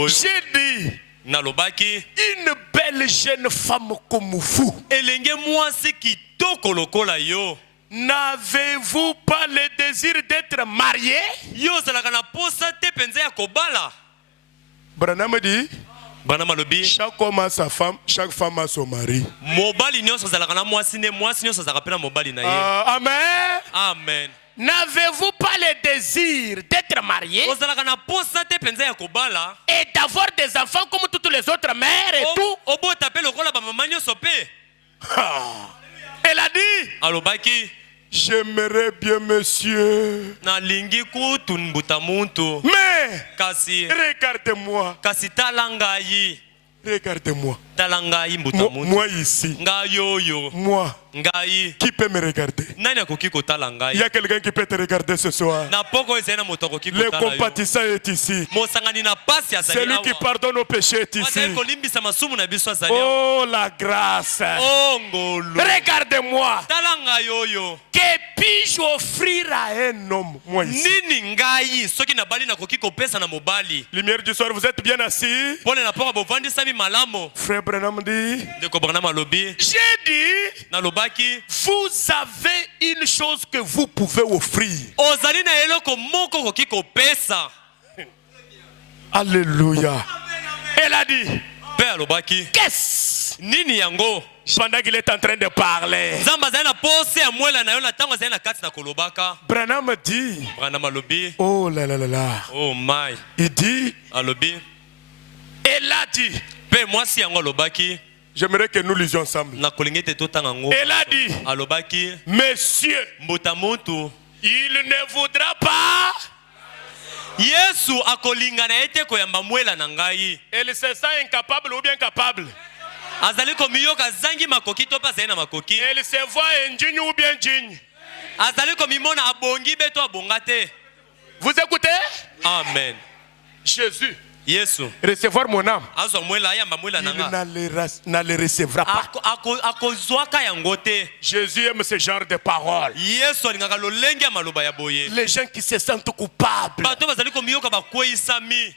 j'ai dit, une belle jeune femme comme vous, n'avez-vous pas le désir d'être marié? Branham dit, chaque homme a sa femme, chaque femme a son mari. Amen. Amen. N'avez-vous pas le désir d'être marié et d'avoir des enfants comme toutes les autres mères et tout? Elle a dit, j'aimerais bien, monsieur, mais regardez-moi. Regardez-moi. Moi ici. Moi. Qui peut me regarder? Il y a quelqu'un qui peut te regarder ce soir. Le compatissant est ici. Celui qui pardonne nos péchés est ici. Oh la grâce. Regardez-moi. Que puis-je offrir à un homme? Moi ici. Lumière du soir, vous êtes bien assis? Frère Branham dit, j'ai dit, vous avez une chose que vous pouvez offrir. Alléluia. Elle a dit, qu'est-ce? Pendant qu'il est en train de parler, Branham dit, oh là là là là. Oh my. Il dit, elle a dit, j'aimerais que nous lisions ensemble. Elle a dit, monsieur, il ne voudra pas Yesu akolingana ete koyamba mwela na ngai. Elle se sent incapable ou bien capable. Azali komiyoka zangi makoki to pas na makoki. Elle se voit indigne ou bien digne. Azali komimona abongi beto abongate. Vous écoutez? Amen. Jésus. Yesu. Recevoir mon âme. Azo mwela yamba mwela Il nanga. ne le recevra pas. Akozwaka yango te. Jésus aime ce genre de paroles. Yesu alingaka lolenge maloba ya boye. Les gens qui se sentent coupables. Bato bazali komiyoka bakweyisami.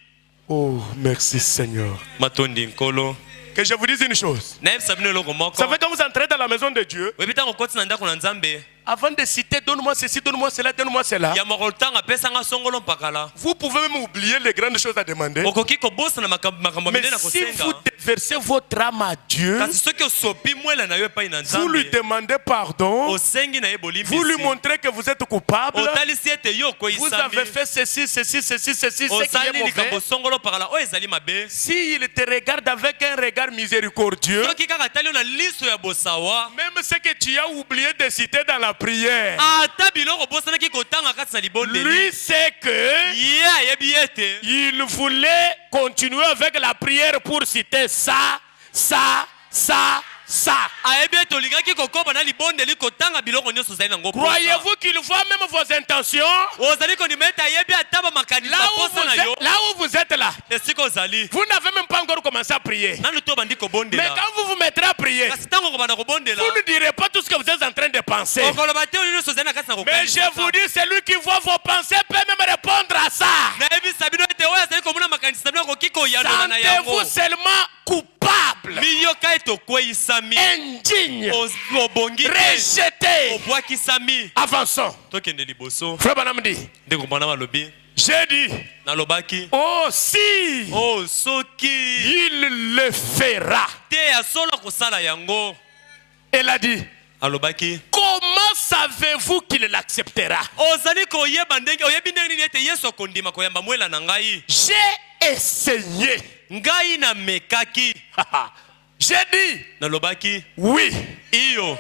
Oh, merci Seigneur. Matondi nkolo. Que je vous dise une chose. Na sabino loko moko. Vous savez quand vous entrez dans la maison de Dieu, Webita ngokoti na ndako na Nzambe. avant de citer donne-moi ceci, donne-moi cela, donne-moi cela, Ya mokoltanga pesa nga songolo mpakala. vous pouvez même oublier les grandes choses à demander. Okoki kobosa na makambo Mais minene na si kosenga. vous déversez votre âme à Dieu, Kasi soki osopi mwela na yo epai na vous lui Nzambe. demandez pardon, Osengi na ye vous lui bolimbisi. montrez que vous êtes coupable, Otalisi ete yo vous koyisami. avez fait ceci, ceci, ceci, ceci, ce qui est Osali likambo mauvais. songolo pakala oyo ezali mabe. S'il te regarde avec un regard miséricordieux, Soki kaka tali yo na liso ya bosawa. même ce que tu as oublié de citer dans la prière, Ata biloko bosanaki kotanga kati na libondeli. lui sait que Ye ayebi ete. il voulait continuer avec la prière pour citer ça, ça, ça, ça. Ayebi ete olingaki kokoba na libondeli kotanga biloko nyonso ozali nango posa. Croyez-vous qu'il voit même vos intentions? Ozali kondima ete ayebi ata bamakanisa posa na yo. Là où vous êtes là, Esika ozali. vous n'avez même pas encore commencé à prier. Nanu to bandi Mais kobondela. quand vous vous mettrez à prier, Kasi ntango kobanda kobondela. vous ne direz pas tout ce que vous êtes en train de penser. Okoloba te oyo nyonso ozali na kati na Mais je kokanisa. vous dis, celui qui voit vos pensées peut même répondre à ça. Nayebisa bino ete oyo azali komona makanisa bino akoki koyanola na yango. Sentez-vous seulement coupable, Miyoka ete okweyisami. indigne, Obongi te. rejeté. Obwakisami. Avançons. Tokende liboso. Frère Branham dit, Ndeko mwana malobi. j'ai dit, Nalobaki. oh si Oh soki. il le fera. Te asola kosala yango. Elle a dit, Alobaki. comment savez-vous qu'il l'acceptera? Ozali koyeba ndenge oyebi ndenge nini ete Yesu akondima koyamba mwela na ngai. J'ai essayé. Ngai na mekaki. J'ai dit, Nalobaki. oui, Iyo.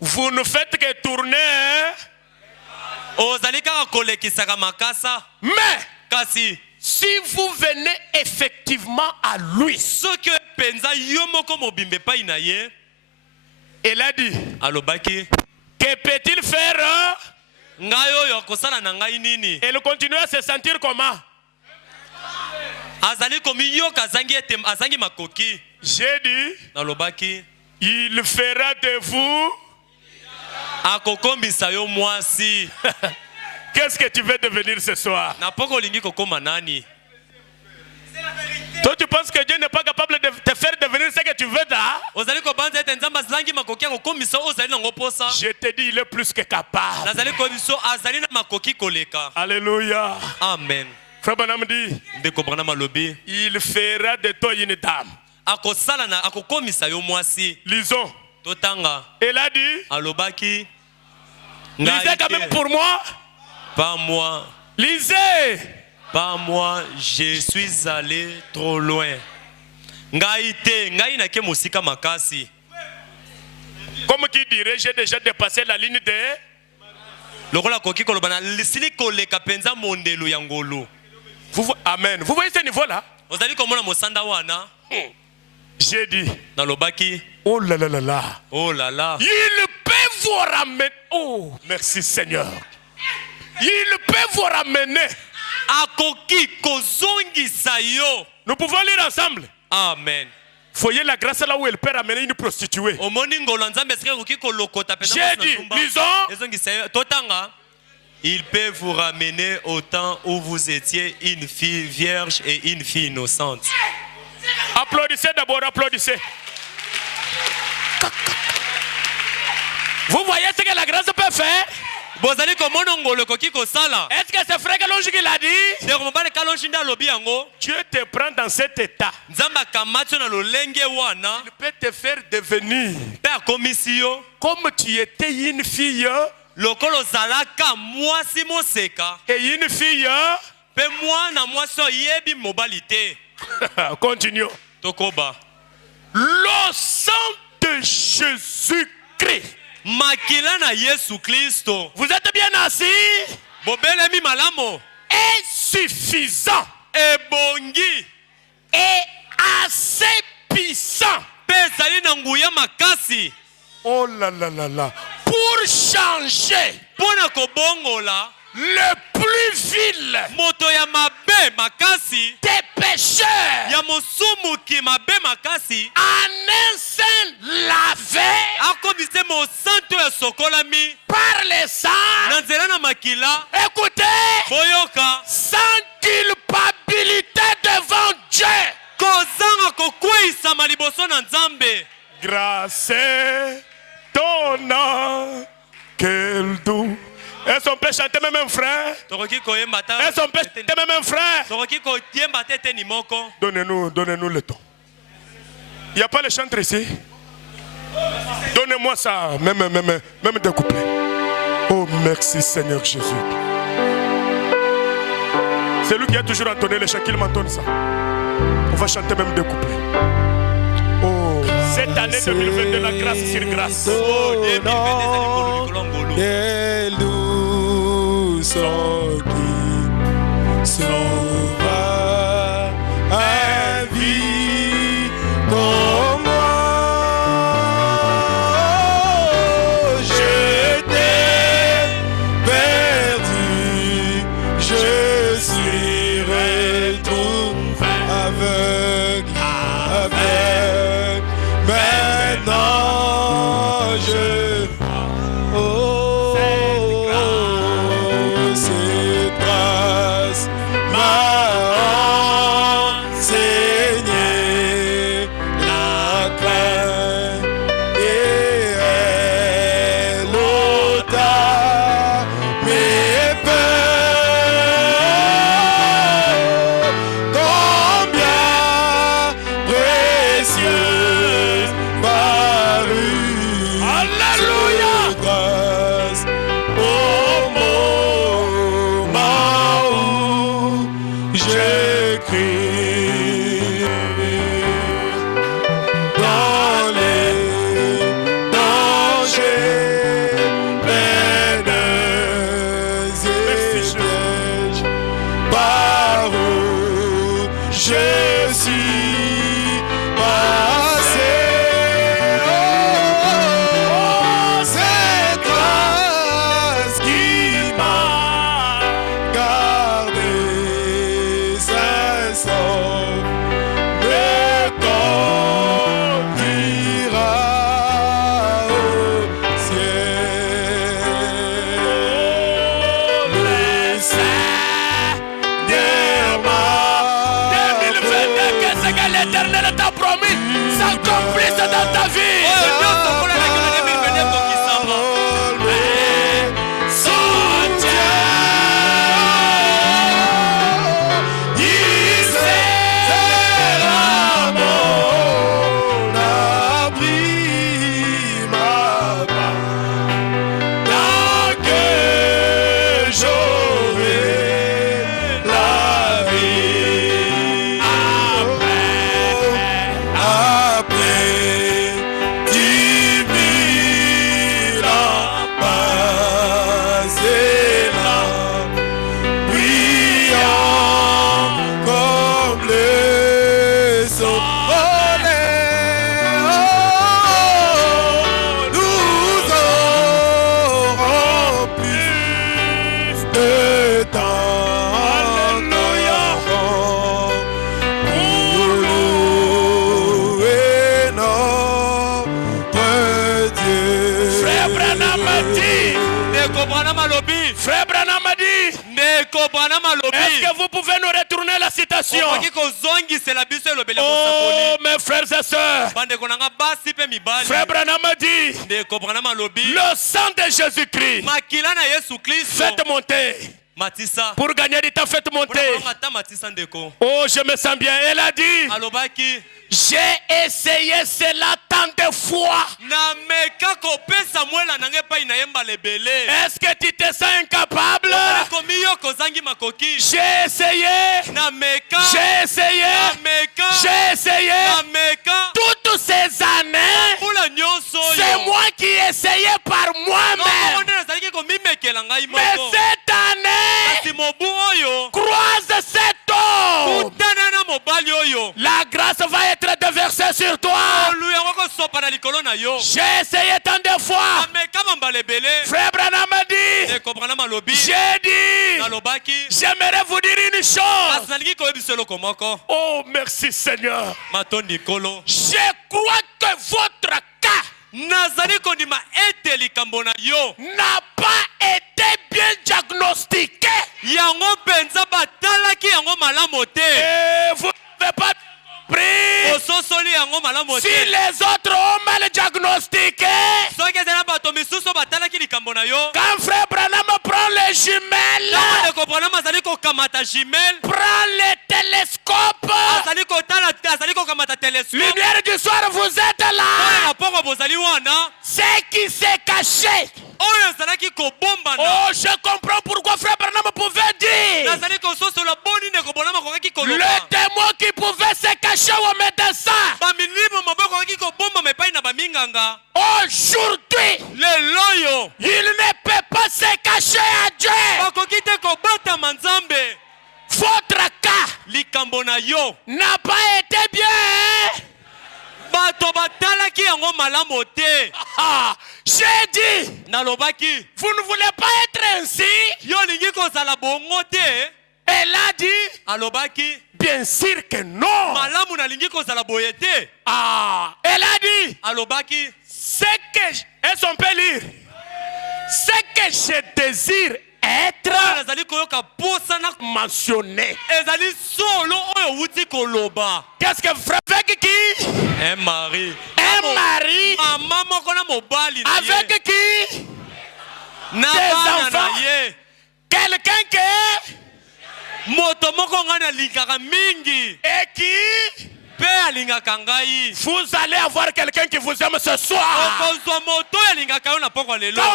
vous ne faites que tourner, hein? Ozali kaka kolekisaka makasa. Mais Kasi. si vous venez effectivement à lui, Soki penza yo moko mobimbe pai na ye. elle a dit, Alobaki. que peut-il faire? Hein? Ngai oyo akosala na ngai nini? Elle continue à se sentir comment? Azali komiyoka azangi ete azangi makoki. J'ai dit, Nalobaki. il fera de vous. Akokombisa yo mwasi. Qu'est-ce que tu veux devenir ce soir? Na poko olingi kokoma nani? Toi, tu penses que Dieu n'est pas capable de te faire devenir ce que tu veux là? Ozali kobanza ete nzambe azangi makoki akokombisa oyo ozali nango posa. Je te dis, il est plus que capable. Nazali kobiso azali na makoki koleka. Alléluia. Amen. Frère Branham dit, Ndeko Branham alobi. il fera de toi une dame. Akosala na akokomisa yo mwasi. Lisons. Totanga. Elle a dit, Alobaki. lisez quand même pour moi. Pas moi. Lisez. Pas moi, je suis allé trop loin. Ngai te, ngai na ke mosika makasi. Comme qui dirait, j'ai déjà dépassé la ligne de... Lokola koki koloba na lisili koleka penza mondelo ya ngolo. Amen. Vous voyez ce niveau-là? Ozali komona mosanda wana. J'ai dit, Nalobaki. oh là là là là. Oh là là. Il peut vous ramener. Oh, merci Seigneur. Il peut vous ramener. Akoki kozongisa yo. Nous pouvons lire ensemble. Amen. Voyez la grâce là où elle peut ramener une prostituée. Omoni ngolo nzambe sike koki kolokota penza J'ai dit, lisons. Ezongisa yo. Totanga. Il peut vous ramener au temps où vous étiez une fille vierge et une fille innocente. Applaudissez d'abord, applaudissez. Vous voyez ce que la grâce peut faire? Bozali komona ngolo koki kosala. Est-ce que c'est frère Kalonji qui l'a dit? Ndeko mobali kalonji nda alobi yango. Dieu te prend dans cet état. Nzambe akamati yo na lolenge wana. Il peut te faire devenir Mpe akomisi yo. comme tu étais une fille Lokolo ozalaka mwasi moseka. et une fille. Mpe mwana mwasi oyo yebi mobali te. Continuons. Tokoba. Le sang de Jésus-Christ. Makila na Yesu Kristo. Vous êtes bien assis? Bobelemi malamo. Et suffisant et bongi et assez puissant. Pesali na nguya makasi. Oh là là là là. Pour changer Pona kobongola le plus vil moto ya mabe makasi des pécheurs ya mosumu ki mabe makasi en un sein lavé akomise mo santo ya sokolami par le sang. na nzela na makila. Écoutez, Boyoka sans culpabilité devant Dieu. kozanga kokweyisama liboso na Nzambe. Grâce ton nom, quel doux. Est-ce qu'on peut chanter même un frère? Tokoki koyemba ta. Est-ce qu'on peut chanter même un frère? Tokoki koyemba te te ni moko. Donnez-nous le temps. Il n'y a pas le chantre ici. Donnez-moi ça, même des couplets. Oh merci Seigneur Jésus. C'est lui qui a toujours entonné les chants, qu'il m'entonne ça. On va chanter même des couplets. Oh, cette année 2022, la grâce sur grâce. Oh, 2022 Quel doux son qui sauva à vie comme moi. J'étais perdu, je suis retrouvé aveugle. Maintenant je vois. Cette grâce m'a enseigné la crainte et elle ôta mes peurs. Combien précieuse parut Alléluia. cette grâce au moment où j'écris. Dans les dangers, peines et pièges, par où je suis passé. Oh, cette grâce qui m'a gardé sain sauf me conduira au ciel. Le Seigneur m'a 2022, qu'est-ce que l'Éternel t'a promis s'accomplisse dans ta vie. Frère Branham a dit, est-ce que vous pouvez nous retourner la citation? Oh mes frères et sœurs, Frère Branham a dit, le sang de Jésus-Christ, faites monter. Pour gagner du temps, faites monter. Oh, je me sens bien. Elle a dit, j'ai essayé cela tant de fois. Est-ce que tu te sens incapable? J'ai essayé. J'ai essayé. J'ai essayé. Toutes ces années, c'est moi qui essayais par moi-même. Mais cette année, croise grâce va être déversée sur toi. J'ai essayé tant de fois. Frère Branham a dit, j'ai dit, j'aimerais vous dire une chose. Oh, merci Seigneur. Je crois que votre cas n'a pas été bien diagnostiqué. Et vous n'avez pas compris. Si les autres ont mal diagnostiqué, quand Frère Branham prend les jumelles, prend les télescopes, lumière du soir, vous êtes là. C'est qui s'est caché. Oh, je comprends pourquoi Frère Branham pouvait dire. Le démon qui pouvait se cacher au médecin. Aujourd'hui, il ne peut pas se cacher à Dieu. Votre cas n'a pas été bien. J'ai dit, vous ne voulez pas être ainsi. Elle a dit, bien sûr que non. Elle a dit, ce que est-ce qu'on peut lire, ce que je désire être mentionné. Qu'est-ce que frère avec qui? Un mari. Un mari avec qui? Des enfants. Quelqu'un qui et qui vous allez avoir quelqu'un qui vous aime ce soir. Quand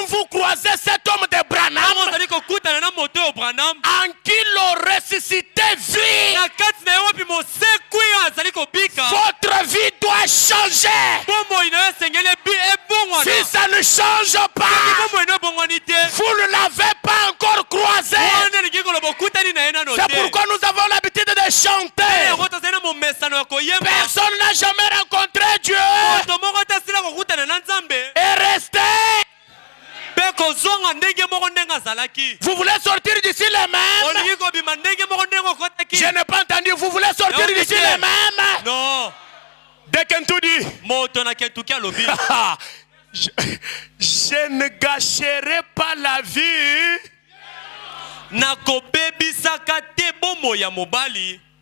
vous croisez cet homme de Branham, en qui l'on ressuscité vie, votre vie doit changer. Si ça ne change pas, vous ne l'avez pas encore croisé. C'est pourquoi nous avons l'habitude de chanter. Personne n'a jamais rencontré Dieu et resté. Vous voulez sortir d'ici les mêmes? Je n'ai pas entendu. Vous voulez sortir d'ici les mêmes? Non. Dès que tout dit, je ne gâcherai pas la vie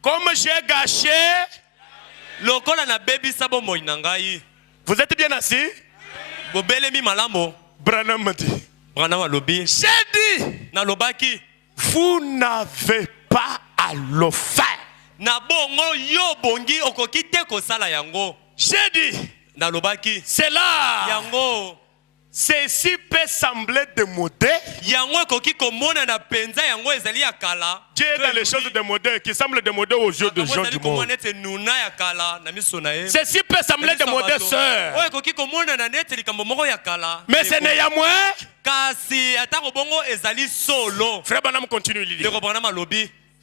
comme j'ai gâché. Vous êtes bien assis? Branham dit, j'ai dit, vous n'avez pas à le faire. J'ai dit, c'est là. Ceci peut sembler démodé. Dieu est dans les choses démodées qui semblent démodées aux yeux des gens du monde. Ceci peut sembler démodé, sœur. Mais ce n'est pas moi. Frère Branham continue, il dit,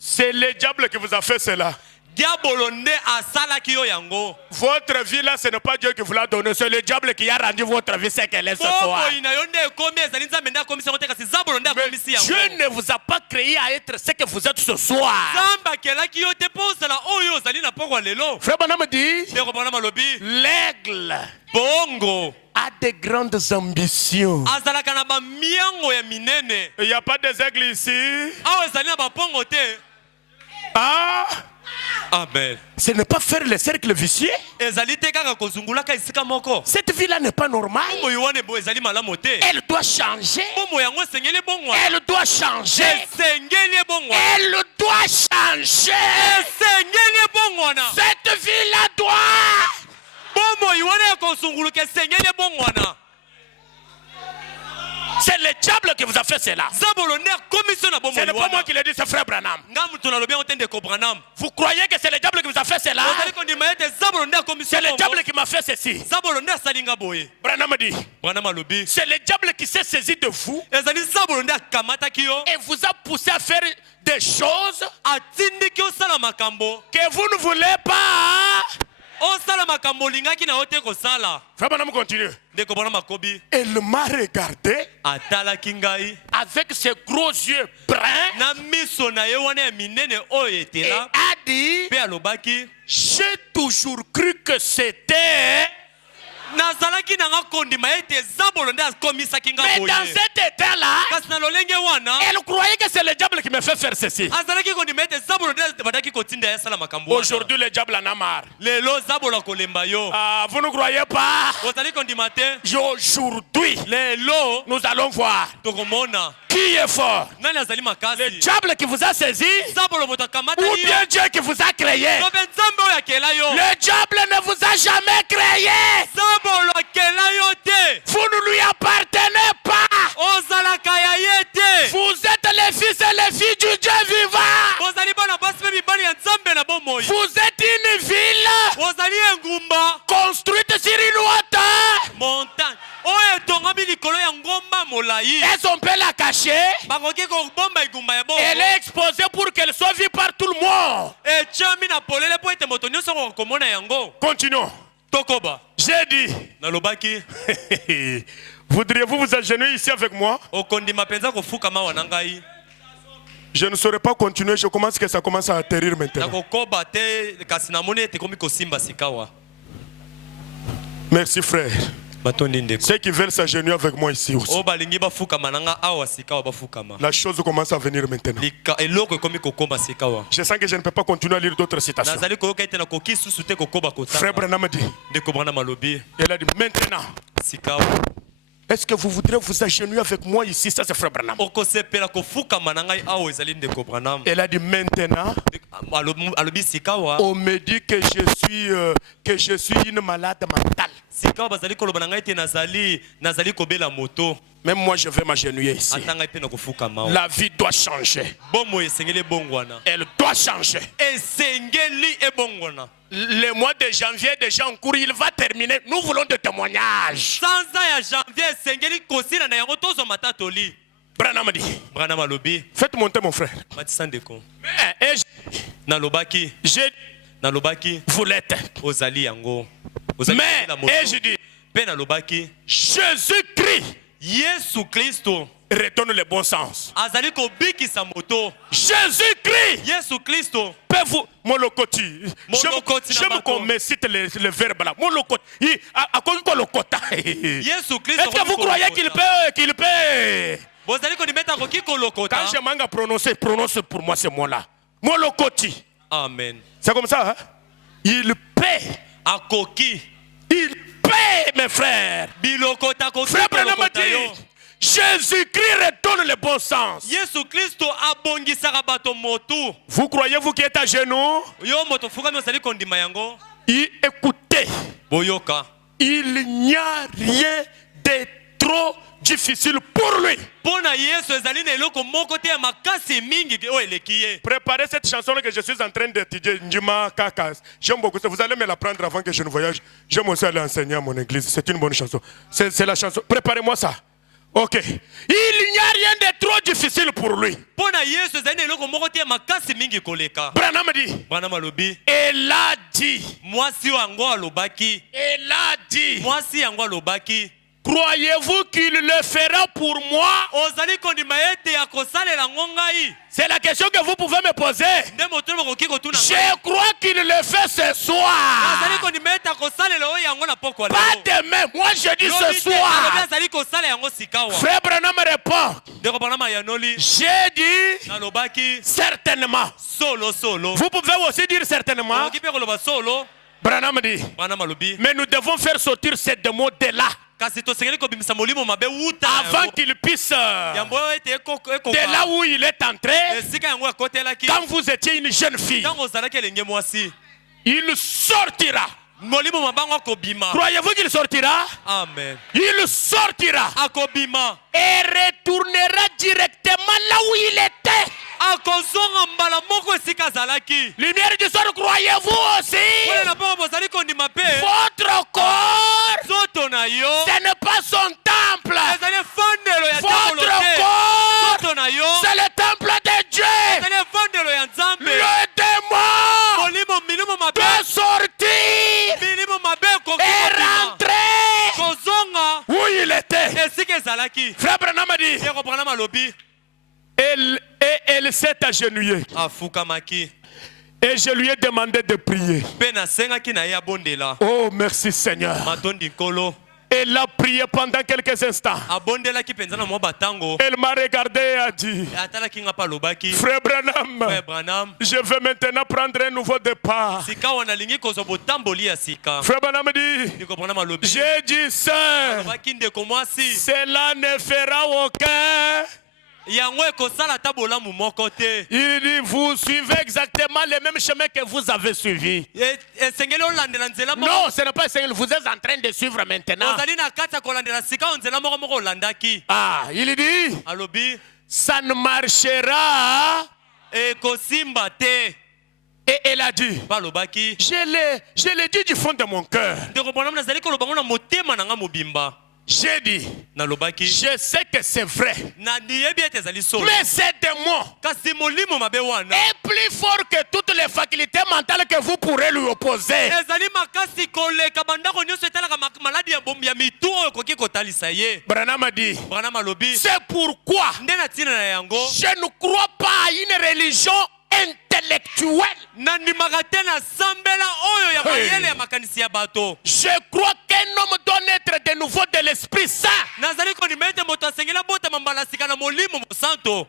c'est le diable qui vous a fait cela. Votre vie là, ce n'est pas Dieu qui vous l'a donné, c'est le diable qui a rendu votre vie ce qu'elle est ce soir. Mais Dieu ne vous a pas créé à être ce que vous êtes ce soir. Frère Branham dit, l'aigle a de grandes ambitions. Il n'y a pas des aigles ici. Ah, amen. Ce n'est pas faire le cercle vicieux. Cette vie-là n'est pas normale. Elle doit changer. Elle doit changer. Elle doit changer. Cette vie-là doit. C'est le diable qui vous a fait cela. Ce n'est pas moi qui l'ai dit, c'est frère Branham. Vous croyez que c'est le diable qui vous a fait cela? C'est le diable qui m'a fait ceci. Branham dit, c'est le diable qui s'est saisi de vous et vous a poussé à faire des choses que vous ne voulez pas. continue. Elle m'a regardé Avec ses gros yeux bruns. Et a dit, j'ai toujours cru que c'était. Mais dans cet état-là, elle croyait que c'est le diable qui me fait faire ceci. Aujourd'hui, le diable en a marre. Vous ne croyez pas? Aujourd'hui, nous allons voir qui est fort. Le diable qui vous a saisi ou bien Dieu qui vous a créé. Le diable ne vous a jamais créé. Vous ne lui appartenez pas. Vous êtes les fils et les filles du Dieu vivant. Vous êtes une ville construite sur une hauteur. Est-ce qu'on peut la cacher? Elle est exposée pour qu'elle soit vue par tout le monde. Continuons. J'ai dit, voudriez-vous vous agenouiller ici avec moi? Je ne saurais pas continuer, je commence que ça commence à atterrir maintenant. Merci frère. Ceux qui veulent s'agenouiller avec moi ici aussi. La chose commence à venir maintenant. Je sens que je ne peux pas continuer à lire d'autres citations. Frère Branham dit, il a dit maintenant. Est-ce que vous voudrez vous agenouiller avec moi ici? Ça c'est Frère Branham. Elle a dit maintenant. On me dit que je suis une malade mentale. Même moi je vais m'agenouiller ici. La vie doit changer. Elle doit changer. Le mois de janvier est déjà en cours, il va terminer. Nous voulons des témoignages. Branham dit, faites monter mon frère. Vous l'êtes. Mais, et je dis, Jésus-Christ retourne le bon sens. Jésus-Christ peut vous molokoti. J'aime qu'on me cite le verbe là. Molokoti. Est-ce que vous croyez qu'il peut? Quand je m'en prononcer, prononce pour moi ce mot-là. Molokoti. Amen. C'est comme ça, hein? Il paie. Il paie, mes frères. Frère Branham dit, Jésus-Christ retourne le bon sens. Vous croyez-vous qu'il est à genoux? Écoutez. Il n'y a rien de trop difficile pour lui. Préparez cette chanson que je suis en train d'étudier. J'aime beaucoup. Vous allez me la prendre avant que je ne voyage. J'aime aussi aller enseigner à mon église. C'est une bonne chanson. C'est la chanson. Préparez-moi ça. Ok. Il n'y a rien de trop difficile pour lui. Branham dit. Elle a dit. Croyez-vous qu'il le fera pour moi? C'est la question que vous pouvez me poser. Je crois qu'il le fait ce soir. Pas demain, moi je dis ce soir. Frère Branham répond. J'ai dit certainement. Vous pouvez aussi dire certainement. Branham dit. Mais nous devons faire sortir ces deux mots de là. Avant qu'il puisse de là où il est entré, quand vous étiez une jeune fille, il sortira. Croyez-vous qu'il sortira? Amen. Il sortira et retournera directement là où il était. Lumière du soir, croyez-vous aussi? Votre corps, ce n'est pas son temple. Votre corps, c'est le temple de Dieu. Le démon peut sortir elle s'est agenouillée. Et je lui ai demandé de prier. Oh, merci Seigneur. Elle a prié pendant quelques instants. Elle m'a regardé et a dit, Frère Branham, je veux maintenant prendre un nouveau départ. Frère Branham dit, j'ai dit, sœur, cela ne fera aucun. Il dit, vous suivez exactement le même chemin que vous avez suivi. Non, ce n'est pas Seigneur, vous êtes en train de suivre maintenant. Ah, il dit, ça ne marchera. Et elle a dit, je l'ai dit du fond de mon cœur. J'ai dit, je sais que c'est vrai, mais c'est démon est plus fort que toutes les facultés mentales que vous pourrez lui opposer. Branham a dit, c'est pourquoi je ne crois pas à une religion intellectuelle. Je crois qu'un homme doit naître de nouveau de l'Esprit Saint.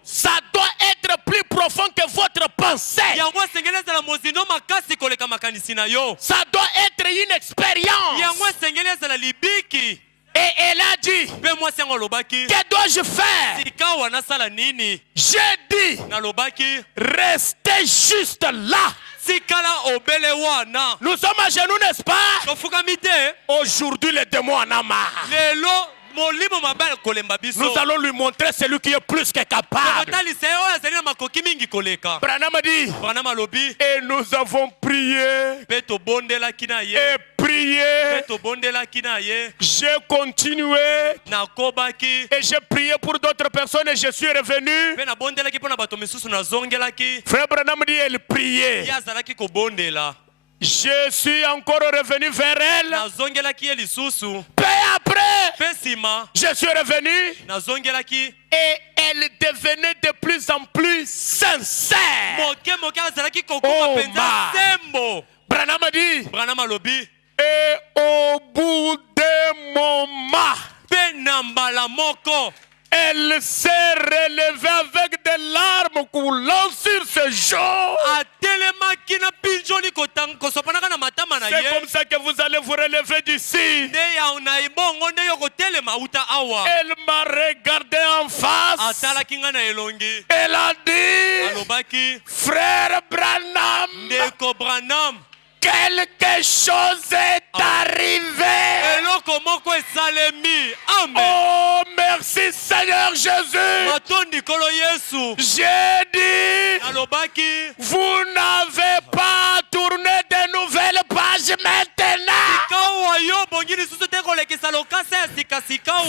Ça doit être plus profond que votre pensée. Ça doit être une expérience. Et elle a dit, que dois-je faire? J'ai dit, restez juste là. Nous sommes à genoux, n'est-ce pas? Aujourd'hui, le démon en a marre. Nous allons lui montrer celui qui est plus que capable. Branham dit, et nous avons prié et prié. J'ai continué et j'ai prié pour d'autres personnes et je suis revenu. Frère Branham dit, elle priait. Je suis encore revenu vers elle. Peu après, je suis revenu et elle devenait de plus en plus sincère. Oh, Branham dit, et au bout d'un moment, elle s'est relevée avec des larmes coulant sur ses joues. C'est comme ça que vous allez vous relever d'ici. Elle m'a regardé en face. Elle a dit, frère Branham, quelque chose est arrivé. Oh, merci Seigneur Jésus. J'ai dit, vous n'avez pas tourné de nouvelles pages maintenant.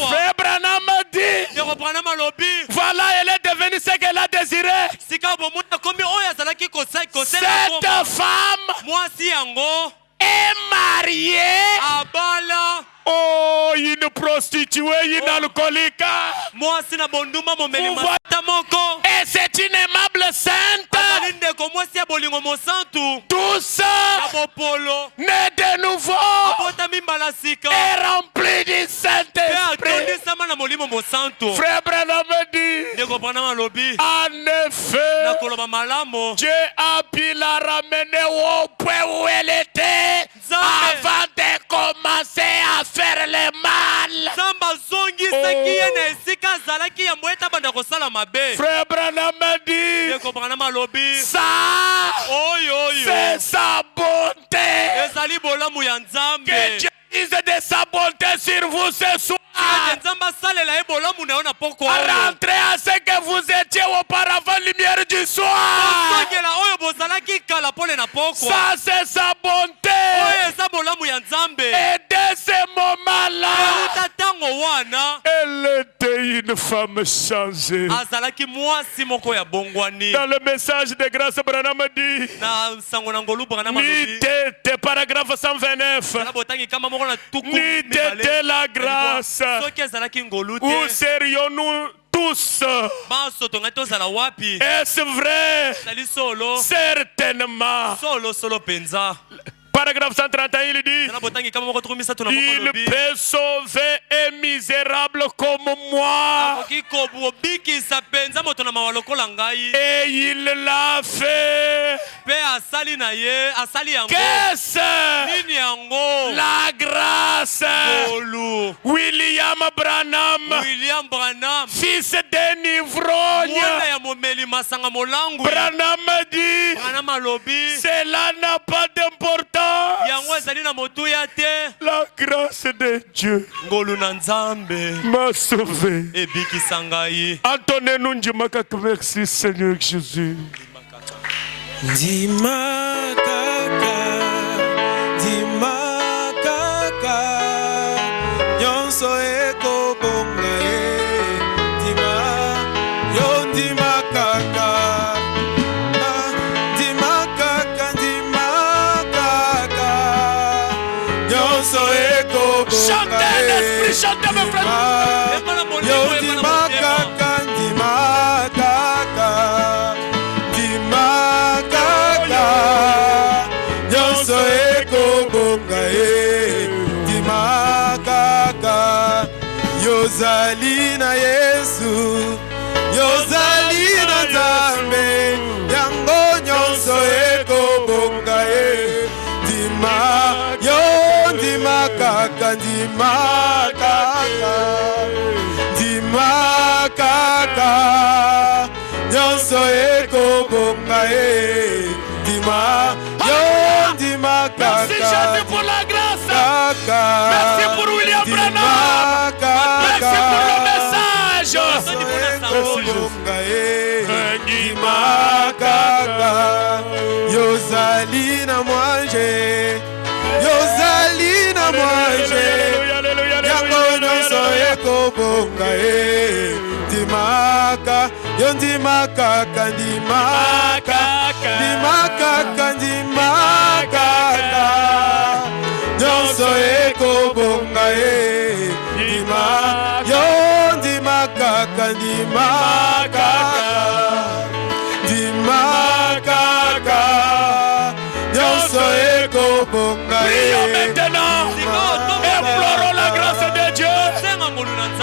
Frère Branham dit, voilà, elle est devenue ce qu'elle a désiré. Cette femme est mariée. Oh, une prostituée, une alcoolique. Et c'est une aimable sainte. Tout ça n'est de nouveau est rempli du Saint-Esprit. Frère Branham dit, en effet, Dieu a pu la ramener au point où elle était avant de commencer à faire le mal. Frère Branham dit, ça, c'est sa bonté. Que Dieu dise de sa bonté sur vous ce soir. Rentrez à ce que vous étiez auparavant, lumière du soir. Ça, c'est sa bonté. Et dès ce moment-là, elle était une femme changée. Dans le message de grâce, Branham dit, ni t'es paragraphe 129, ni t'es la grâce. Où serions-nous tous. Est-ce vrai? Certainement. Paragraphe 131, il dit, il peut sauver un misérable comme moi. Et il l'a fait. Qu'est-ce la grâce? William Branham, fils d'un ivrogne. Branham dit, cela n'a pas d'importance. La grâce de Dieu m'a sauvé. Antonio Njimaka, merci Seigneur Jésus. Chantez mes frères. Yozali na Yesu, Yozali na Nzambe, yango nyonso ekobonga ye. Ndima yo, ndima kaka, ndima kaka, ndima kaka, nyonso ekobonga ye. Ndima yo, ndima kaka. Merci Jésus pour la grâce. Merci pour William Branham. Merci pour le message. Yozali na mwanje, Yozali na mwanje, yango nyonso ekobonga ye. Ndimaka, yo ndimaka, ndimaka, ndimaka, ndimaka, nyonso ekobonga ye. Yo ndimaka, ndimaka, ndimaka, nyonso ekobonga ye. Maintenant, implorons la grâce de Dieu.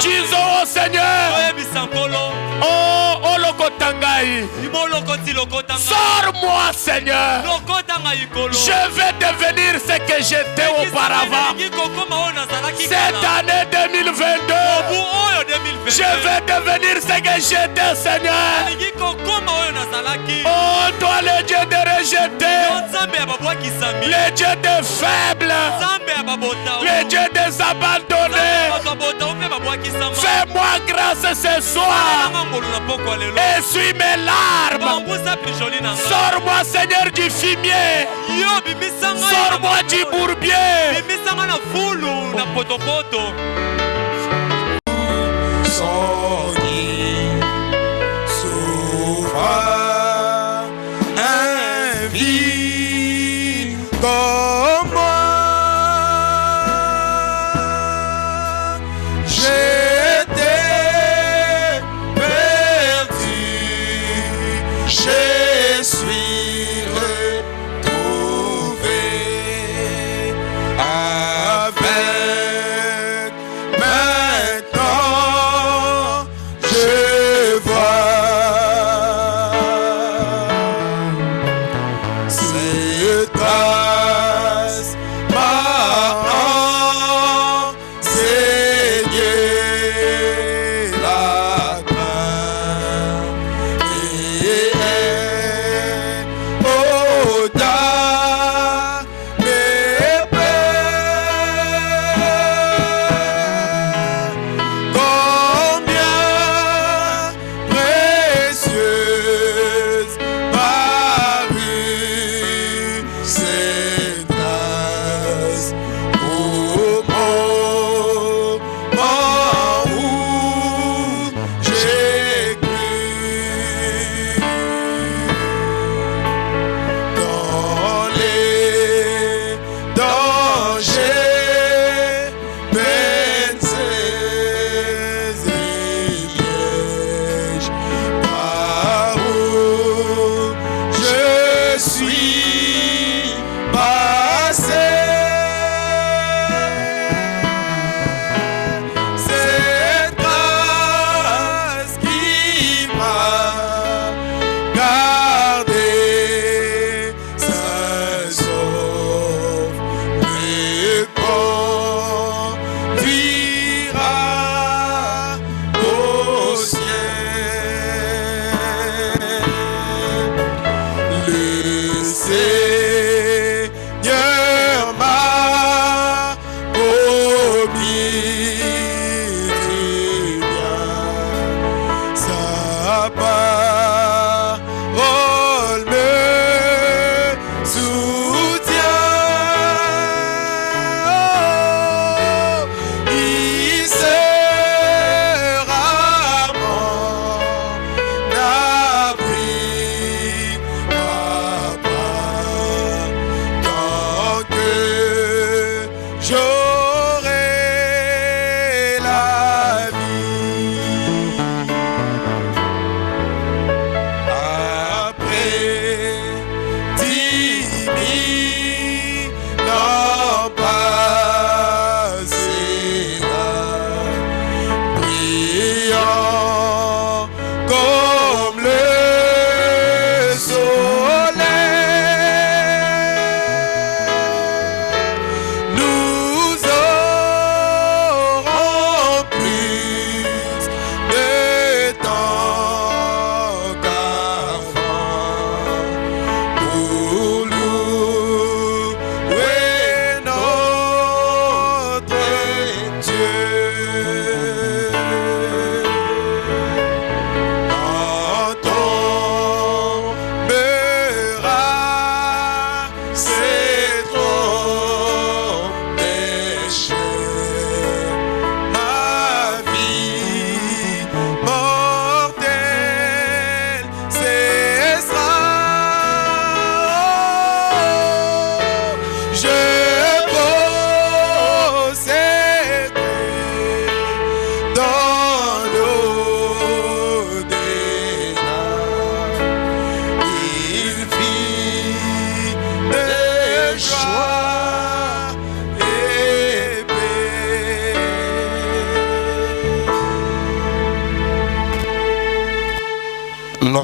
Disons au Seigneur, oh Lokotangai, sors-moi Seigneur. Je vais devenir ce que j'étais auparavant. Cette année 2022, je vais devenir ce que j'étais, Seigneur. Oh, toi le Dieu de rejeté, le Dieu de faible, le Dieu des abandonnés. Fais-moi grâce ce soir. Essuie mes larmes. Sors-moi, Seigneur, du fumier. Sors-moi du bourbier. Comme moi, j'étais perdu, je suis retrouvé avec maintenant je vois. C'est grâce m'a enseigné la grâce et elle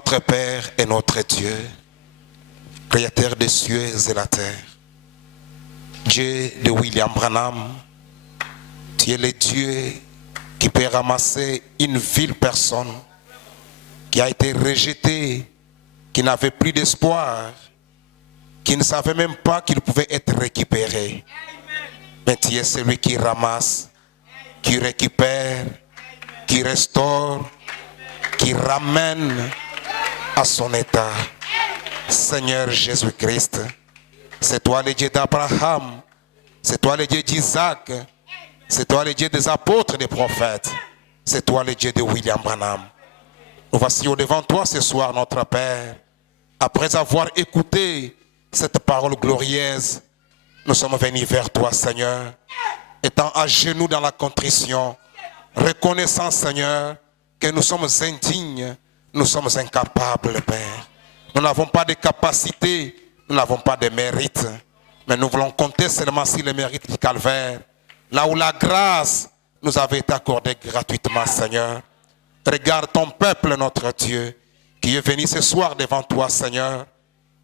Notre Père et notre Dieu, Créateur des cieux et la terre, Dieu de William Branham, tu es le Dieu qui peut ramasser une vile personne qui a été rejetée, qui n'avait plus d'espoir, qui ne savait même pas qu'il pouvait être récupéré. Mais tu es celui qui ramasse, qui récupère, qui restaure, qui ramène à son état. Seigneur Jésus-Christ, c'est toi le Dieu d'Abraham, c'est toi le Dieu d'Isaac, c'est toi le Dieu des apôtres, des prophètes, c'est toi le Dieu de William Branham. Nous voici au-devant toi ce soir, notre Père. Après avoir écouté cette parole glorieuse, nous sommes venus vers toi, Seigneur, étant à genoux dans la contrition, reconnaissant, Seigneur, que nous sommes indignes, nous sommes incapables, Père. Nous n'avons pas de capacité, nous n'avons pas de mérite, mais nous voulons compter seulement sur le mérite du calvaire, là où la grâce nous avait été accordée gratuitement, Seigneur. Regarde ton peuple, notre Dieu, qui est venu ce soir devant toi, Seigneur.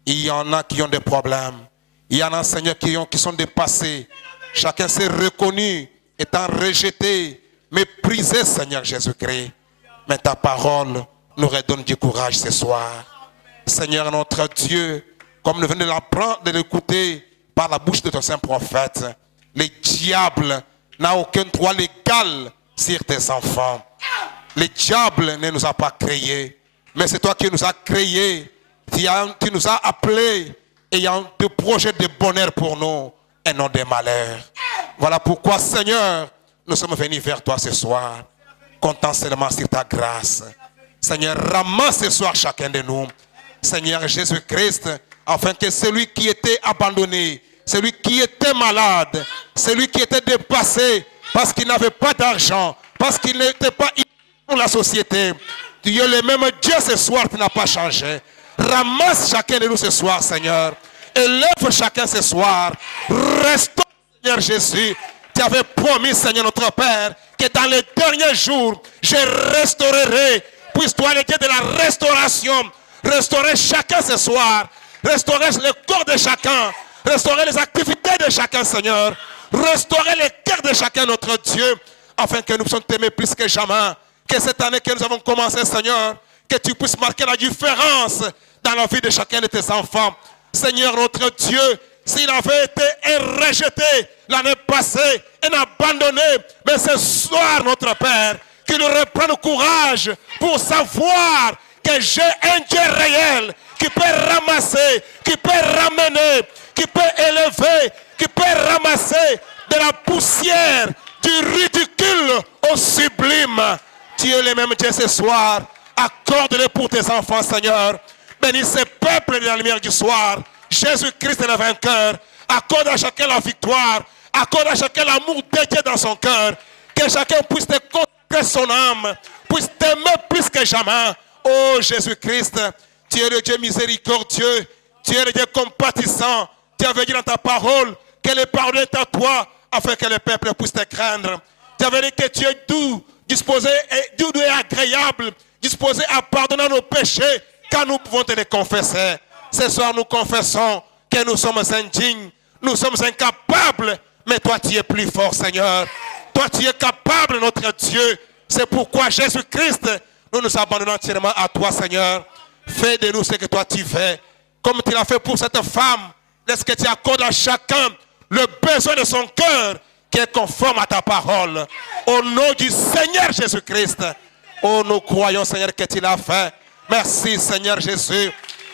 Il y en a qui ont des problèmes. Il y en a, Seigneur, qui sont dépassés. Chacun s'est reconnu étant rejeté, méprisé, Seigneur Jésus-Christ. Mais ta parole nous redonne du courage ce soir. Seigneur notre Dieu, comme nous venons de l'apprendre, de l'écouter par la bouche de ton saint prophète, le diable n'a aucun droit légal sur tes enfants. Le diable ne nous a pas créés, mais c'est toi qui nous as créés. Tu nous as appelés ayant des projets de bonheur pour nous et non de malheur. Voilà pourquoi, Seigneur, nous sommes venus vers toi ce soir, comptant seulement sur ta grâce. Seigneur, ramasse ce soir chacun de nous. Seigneur Jésus-Christ, afin que celui qui était abandonné, celui qui était malade, celui qui était dépassé parce qu'il n'avait pas d'argent, parce qu'il n'était pas pour la société, tu es le même Dieu ce soir, tu n'as pas changé. Ramasse chacun de nous ce soir, Seigneur. Élève chacun ce soir. Restaure, Seigneur Jésus. Tu avais promis, Seigneur notre Père, que dans les derniers jours, je restaurerai. Puisse-toi le Dieu de la restauration. Restaurer chacun ce soir. Restaurer le corps de chacun. Restaurer les activités de chacun, Seigneur. Restaurer les cœurs de chacun, notre Dieu. Afin que nous puissions t'aimer plus que jamais. Que cette année que nous avons commencé, Seigneur, que tu puisses marquer la différence dans la vie de chacun de tes enfants. Seigneur notre Dieu, s'il avait été rejeté l'année passée et abandonné, mais ce soir, notre Père, qu'il reprenne courage pour savoir que j'ai un Dieu réel qui peut ramasser, qui peut ramener, qui peut élever, qui peut ramasser de la poussière, du ridicule au sublime. Tu es le même Dieu ce soir. Accorde-le pour tes enfants, Seigneur. Bénis ce peuple de la lumière du soir. Jésus-Christ est le vainqueur. Accorde à chacun la victoire. Accorde à chacun l'amour de Dieu dans son cœur. Que chacun puisse te consacrer son âme. Puisse t'aimer plus que jamais. Oh Jésus-Christ, tu es le Dieu miséricordieux. Tu es le Dieu compatissant. Tu avais dit dans ta parole que les paroles est à toi afin que le peuple puisse te craindre. Tu avais dit que tu es doux, disposé et doux et agréable, disposé à pardonner nos péchés quand nous pouvons te les confesser. Ce soir, nous confessons que nous sommes indignes, nous sommes incapables, mais toi, tu es plus fort, Seigneur. Toi, tu es capable, notre Dieu. C'est pourquoi, Jésus-Christ, nous nous abandonnons entièrement à toi, Seigneur. Fais de nous ce que toi, tu veux. Comme tu l'as fait pour cette femme, laisse que tu accordes à chacun le besoin de son cœur qui est conforme à ta parole. Au nom du Seigneur Jésus-Christ. Oh, nous croyons, Seigneur, que tu l'as fait. Merci, Seigneur Jésus.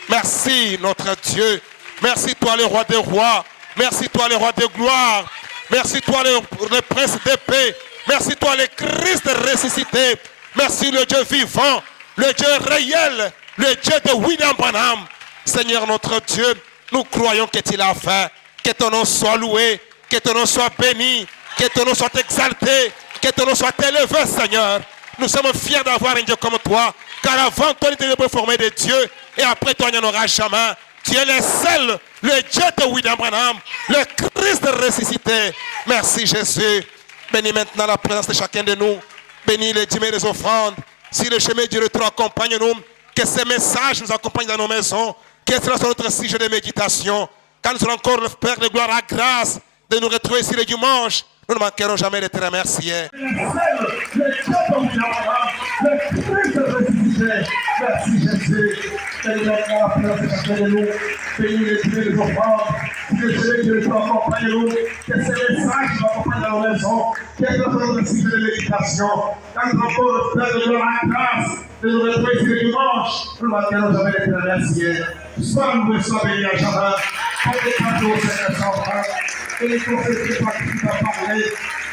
Merci, notre Dieu. Merci, toi, le roi des rois. Merci, toi, le roi de gloire. Merci, toi, le prince de paix. Merci, toi, le Christ ressuscité. Merci, le Dieu vivant, le Dieu réel, le Dieu de William Branham. Seigneur, notre Dieu, nous croyons que tu l'as fait. Que ton nom soit loué, que ton nom soit béni, que ton nom soit exalté, que ton nom soit élevé, Seigneur. Nous sommes fiers d'avoir un Dieu comme toi, car avant toi, tu étais formé de Dieu, et après toi, il n'y en aura jamais. Tu es le seul, le Dieu de William Branham, le Christ ressuscité. Merci Jésus. Bénis maintenant la présence de chacun de nous. Bénis les dîmes et les offrandes. Si le chemin du retour accompagne-nous, Que ces messages nous accompagnent dans nos maisons. Quel sera notre sujet de méditation? Quand nous allons encore le Père de gloire à grâce de nous retrouver ici le dimanche, nous ne manquerons jamais de te remercier. Merci Jésus. Bénis-nous, les offrandes. Que tu accompagnes-nous. Que ces messages nous accompagnent dans nos maisons. Quel que soit notre sujet de méditation. Quand nous encore le Père de gloire à grâce de nous retrouver ici le dimanche, nous ne manquerons jamais de te remercier. Sois nous et sois béni à jamais. Pour les cadeaux, Seigneur Saint-Père. Et les conseils qui t'ont parlé.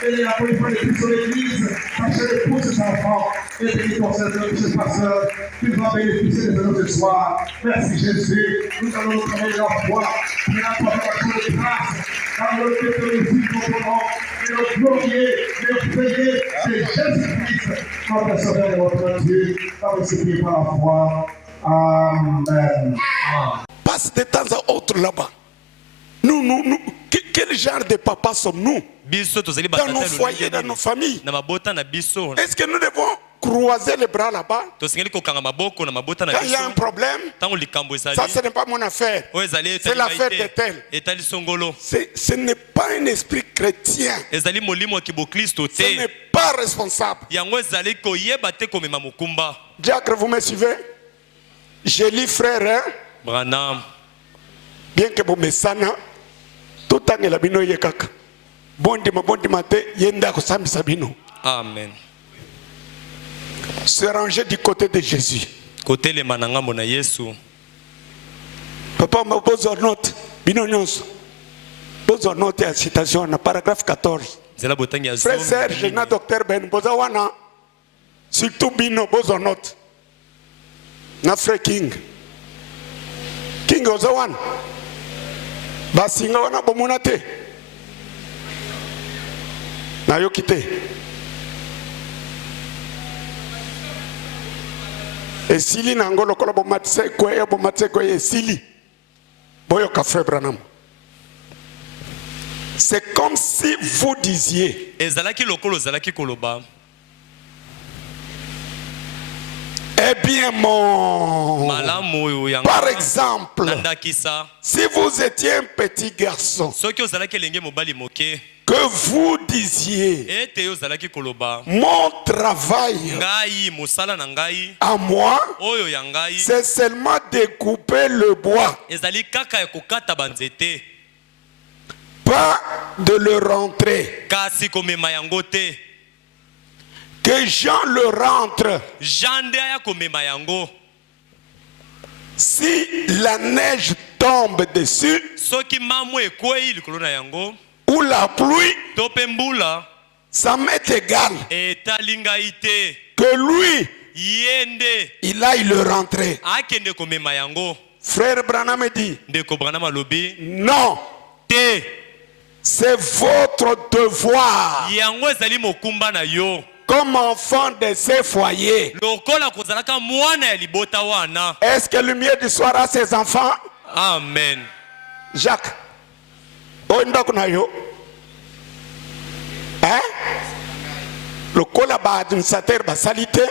Et la police de toute l'église, parce que pour ces enfants, et les conseils de ces pasteurs, qui vont bénéficier de nous ce soir. Merci Jésus. Nous allons nous travailler leur foi. Nous allons apporter de grâce. Dans le fait que nous vivons et nous glorier, et nous prier de Jésus-Christ, notre Sauveur et notre Dieu, par le Seigneur par la foi. Amen. Passe de temps à autre là-bas. Nous, quel genre de papa sommes-nous? Dans nos foyers, dans nos familles. Est-ce que nous devons croiser les bras là-bas? Quand il y a un problème, ça ce n'est pas mon affaire. C'est l'affaire de tel. Ce n'est pas un esprit chrétien. Ce n'est pas responsable. Diacre, vous me suivez? Je lis frère. Bien que vous me sana, tout le temps bino yekaka. Bondi mate yenda kusami sabino. Amen. Se ranger du côté de Jésus. Côté le mananga mona Yesu. Papa m'a posé une note. Bino nyonso. Posé une note à citation na paragraphe 14. Frère Serge na docteur Ben Bozawana. Surtout bino posé une note. Na frère King. King Ozawan. Basinga wana bomona te. Na yo kite. Esili na ngolo kola bomatse ko esili. Boyo ka frère Branham. C'est comme si vous disiez. Ezalaki lokolo zalaki koloba. Eh bien, par exemple, si vous étiez un petit garçon, que vous disiez, mon travail à moi, c'est seulement de couper le bois, pas de le rentrer. Que Jean le rentre. Si la neige tombe dessus, ou la pluie, ça m'est égal. Que lui, il aille le rentrer. Frère Branham dit, non, c'est votre devoir. Comme enfant de ces foyers. Est-ce que le mieux du soir à ses enfants? Amen. Jacques. Hein? Le kola ba administrateur ba salité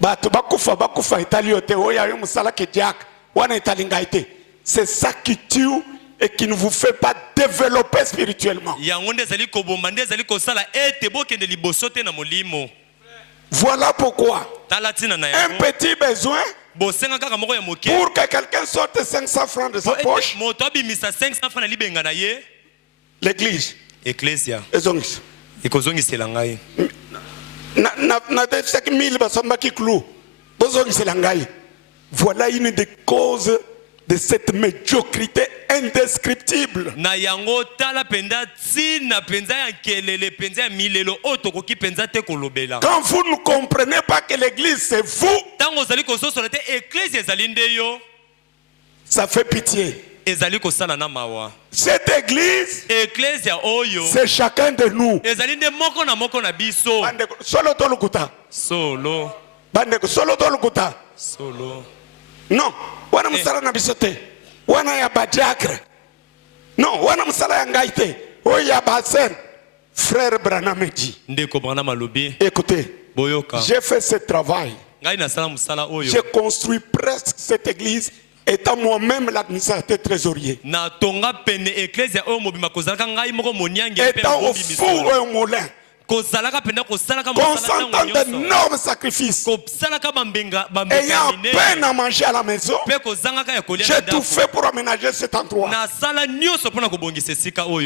ba to bakufa italiote oya yo musala ke Jacques wana italingaite. C'est ça qui tue et qui ne vous fait pas développer spirituellement. Voilà pourquoi un petit besoin pour que quelqu'un sorte 500 francs de sa poche. L'église. Ecclesia. Voilà une des causes de cette médiocrité indescriptible. Quand vous ne comprenez pas que l'église c'est vous, ça fait pitié. Cette église, c'est chacun de nous. Solo. Non, wana musala na bisote. Wana ya badiakre. Non, wana musala ya ngaite. Oya basen. Frère Branham dit. Ndeko Branham alobi. Écoutez. Boyoka. J'ai fait ce travail. J'ai construit presque cette église étant moi-même l'administrateur trésorier. Étant au four et au moulin. Consentant d'énormes sacrifices. Ayant peine à manger à la maison, j'ai tout fait pour aménager cet endroit.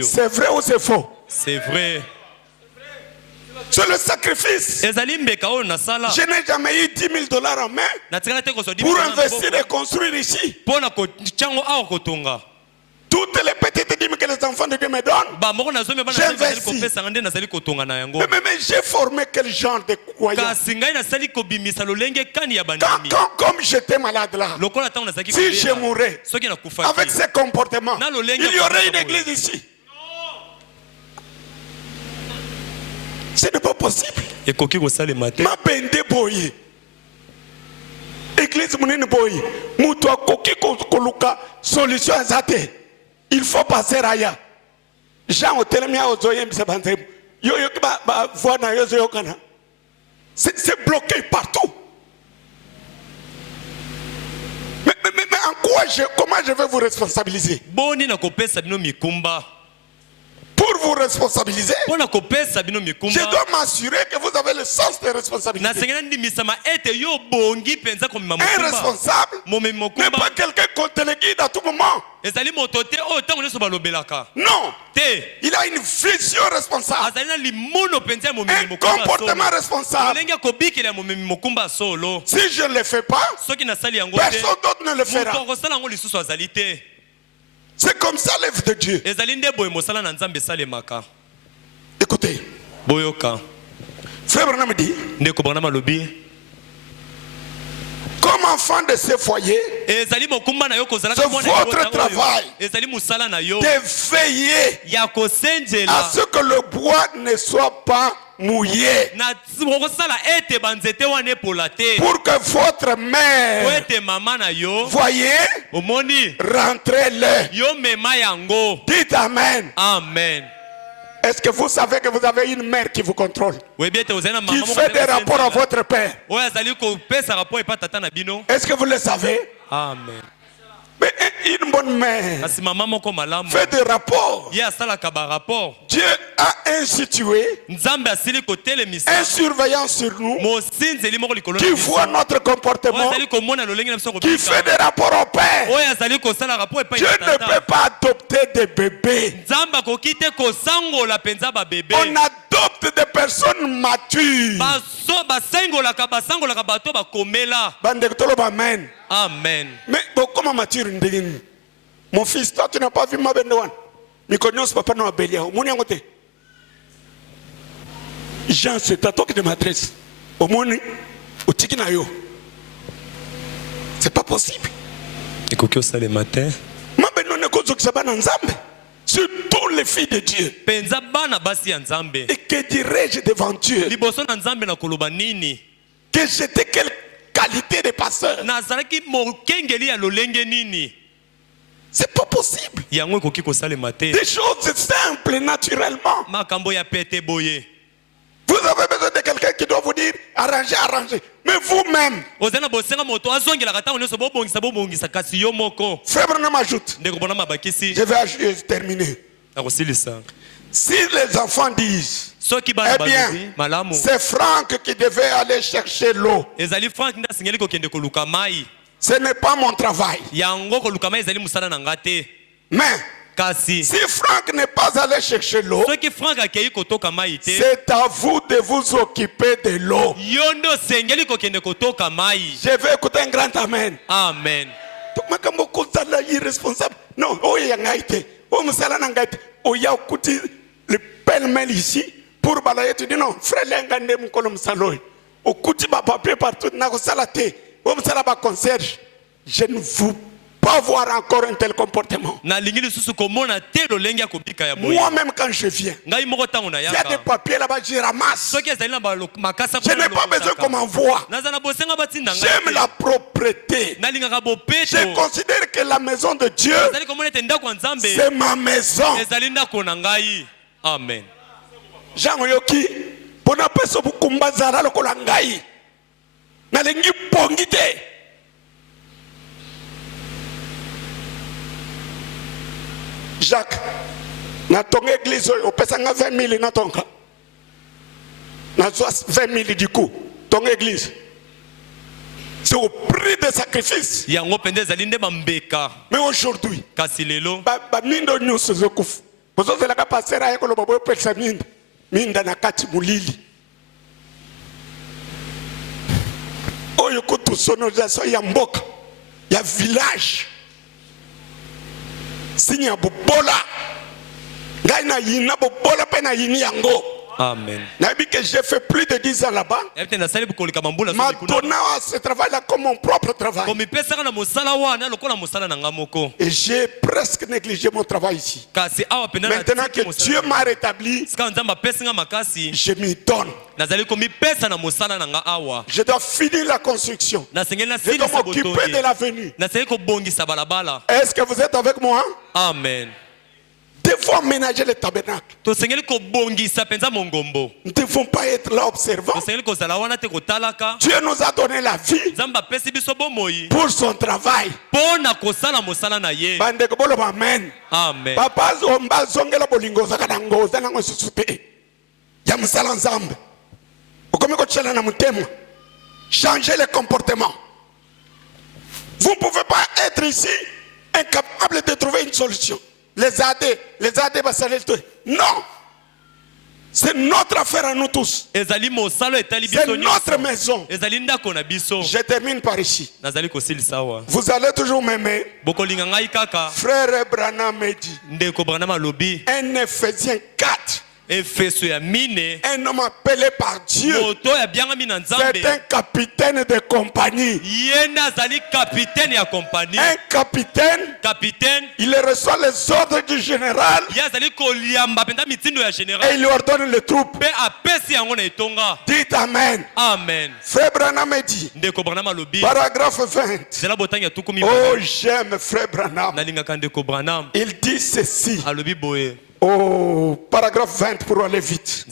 C'est vrai ou c'est faux? C'est vrai. C'est le sacrifice. Je n'ai jamais eu $10,000 en main pour investir et construire ici. Toutes les petites dîmes que les enfants de Dieu me donnent, j'investis. Mais j'ai formé quel genre de croyants? Comme j'étais malade là, si je mourais avec ces comportements, il y aurait une église ici. Ce n'est pas possible. Ma bende boye. Église munene boye. Mutua koki koluka solution azate. Il faut passer raya. Jean otelemia ozoye msebanze. Yo ba voix na yo kana. C'est bloqué partout. Mais en quoi comment je vais vous responsabiliser? Pour vous responsabiliser, je dois m'assurer que vous avez le sens de responsabilité. Un responsable n'est pas quelqu'un qu'on te le guide à tout moment. Non, il a une vision responsable, un comportement responsable. Si je ne le fais pas, personne d'autre ne le fera. C'est comme ça l'œuvre de Dieu. Écoutez. Frère Branham dit, comme enfant de ce foyer, c'est votre travail de veiller à ce que le bois ne soit pas mouillé, pour que votre mère, voyez, rentrez-le. Dites Amen. Amen. Est-ce que vous savez que vous avez une mère qui vous contrôle, qui fait des rapports à votre père? Est-ce que vous le savez? Amen. Mais une bonne mère fait des rapports. Dieu a institué un surveillant sur nous qui voit notre comportement, qui fait des rapports au Père. Dieu ne peut pas adopter des bébés. On adopte des personnes matures. Amen. Amen. Mais comment mature une dégaine? Mon fils, toi tu n'as pas vu ma bendewan. Mais connais papa non abelia. Mon yangote. Jean, c'est à toi qui te m'adresse. Au monde, au tikinayo. C'est pas possible. Et coquille ça le matin. Ma bendewan ne cause que ça va dans Zambé. Sur tous les filles de Dieu. Et que dirais-je devant Dieu? Que j'étais quelle qualité de pasteur? C'est pas possible. Des choses simples naturellement. Vous avez besoin de quelqu'un qui doit vous dire arranger, arranger. Mais vous-même. Frère Branham ajoute. Je vais terminer. Si les enfants disent, eh bien, c'est Franck qui devait aller chercher l'eau, ce n'est pas mon travail. Mais si Franck n'est pas allé chercher l'eau, c'est à vous de vous occuper de l'eau. Je vais écouter un grand amen. Amen. Irresponsable. Non, le pêle-mêle ici pour balayer. Tu dis non, frère Lengande Mkolom Saloy. Au couti ba papier partout, n'a pas salaté. Au salaba concierge. Je ne veux pas voir encore un tel comportement. Moi-même quand je viens, il y a des papiers là-bas, je ramasse. Je n'ai pas besoin qu'on m'envoie. J'aime la propreté. Je considère que la maison de Dieu, c'est ma maison. Amen. Jean Yoki, pour ne pas se kumba zara lokola ngai. nalingi pongi te. Jacques, na tonga église opesanga 20 000 na tonga. Na 20 000 du coup, tonga église. C'est au prix de sacrifice. Mais aujourd'hui, mindo nyuso zokufu. Pozo zelaka pasera yako lo babo pesa minda. Minda na kati mulili. Oyo kutu sonorisation ya mboka, ya village. Sinya bobola. Ngai na yina bobola pe na yini yango. Amen. J'ai fait plus de 10 ans là-bas. Maintenant, ce travail-là comme mon propre travail. Et j'ai presque négligé mon travail ici. Maintenant que Dieu m'a rétabli, je m'y donne. Je dois finir la construction. Je dois m'occuper de l'avenue. Est-ce que vous êtes avec moi? Amen. Devons aménager le tabernacle. Nous ne devons pas être là observants. Dieu nous a donné la vie pour son travail. Amen. Amen. Papa zomba zongela bolingo zakanango zanango susute. Ya musala nzambe. Okome ko tshela na mutema. Changez le comportement. Vous ne pouvez pas être ici incapable de trouver une solution. Les AD, non. C'est notre affaire à nous tous. C'est notre maison. Je termine par ici. Vous allez toujours m'aimer. Frère Branham me dit. Un Éphésiens 4. Un homme appelé par Dieu. C'est un capitaine de compagnie. Un capitaine, il reçoit les ordres du général et il lui ordonne les troupes. Dites Amen. Amen. Frère Branham me dit, paragraphe 20. Oh, j'aime Frère Branham. Il dit ceci. Oh, paragraphe 20 pour aller vite.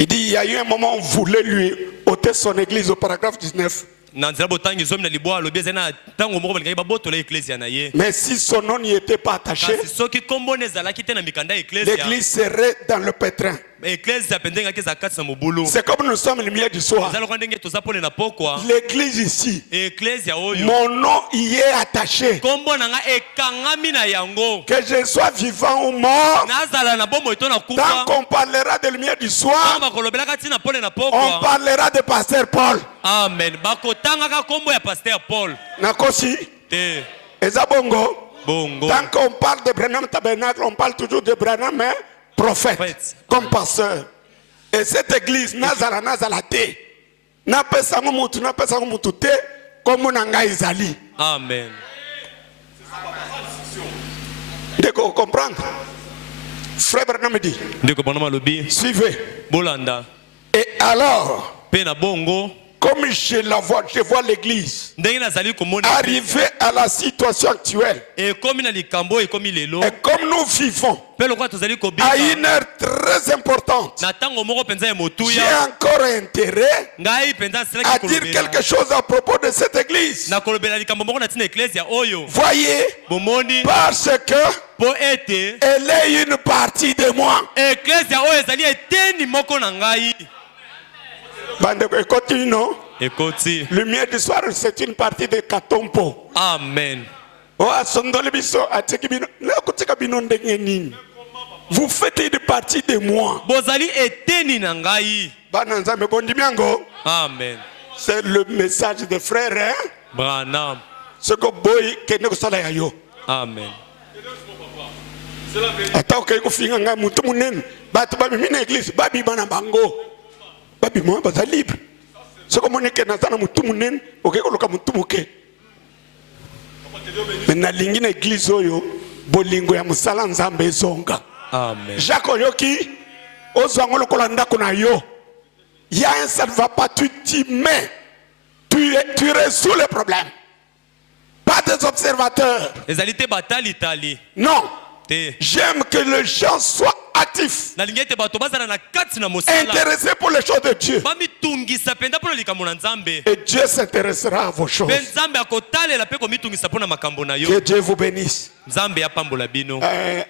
Il dit, il y a eu un moment où on voulait lui ôter son église au paragraphe 19. Mais si son nom n'y était pas attaché, l'église serait dans le pétrin. C'est comme nous sommes lumière du soir. L'église ici, mon nom y est attaché. Que je sois vivant ou mort, tant qu'on parlera de lumière du soir, on parlera de pasteur Paul. Amen. Nakosi. Ezabongo. Tant qu'on parle de Branham Tabernacle, on parle toujours de Branham prophète, comme pasteur. Et cette église, Nazara te. Na pesa mutu te, comme nanga izali. Amen. De comprendre. Frère Branham dit. Suivez. Bolanda. Et alors, Pena bongo. Comme je vois l'église arriver à la situation actuelle. Et comme nous vivons à une heure très importante, j'ai encore intérêt à dire quelque chose à propos de cette église. Voyez, parce que elle est une partie de moi. Lumière du soir, c'est une partie de Katompo. Amen. Vous faites une partie de moi. Amen. C'est le message des frères. Hein? Branham. Amen. Babi moi baza libre. Ce que mon équipe n'a pas mutu munen, ok koloka mutu muke. Mais na lingi na église oyo, bolingo ya musala nzambe zonga. Amen. Jacques Oyoki, ozwango lokola ndako na yo. Ya un ça ne va pas, tu t'y mets. Tu résous le problème. Pas des observateurs. Les alités bataille Italie. Non. J'aime que les gens soient actifs actifs, intéressés pour les choses de Dieu. Et Dieu s'intéressera à vos choses. Que Dieu vous bénisse.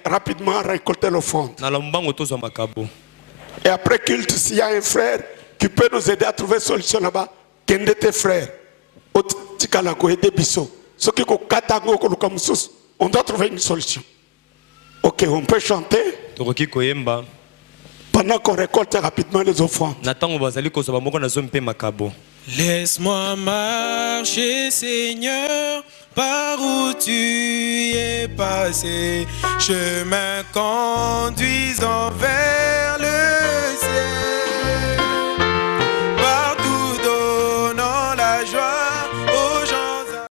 Rapidement, récoltez l'offrande. Et après culte, s'il y a un frère qui peut nous aider à trouver une solution là-bas, qu'un de tes frères, on doit trouver une solution. Ok, on peut chanter pendant qu'on récolte rapidement les offrandes. Laisse-moi marcher, Seigneur, par où tu es passé. Chemin conduisant vers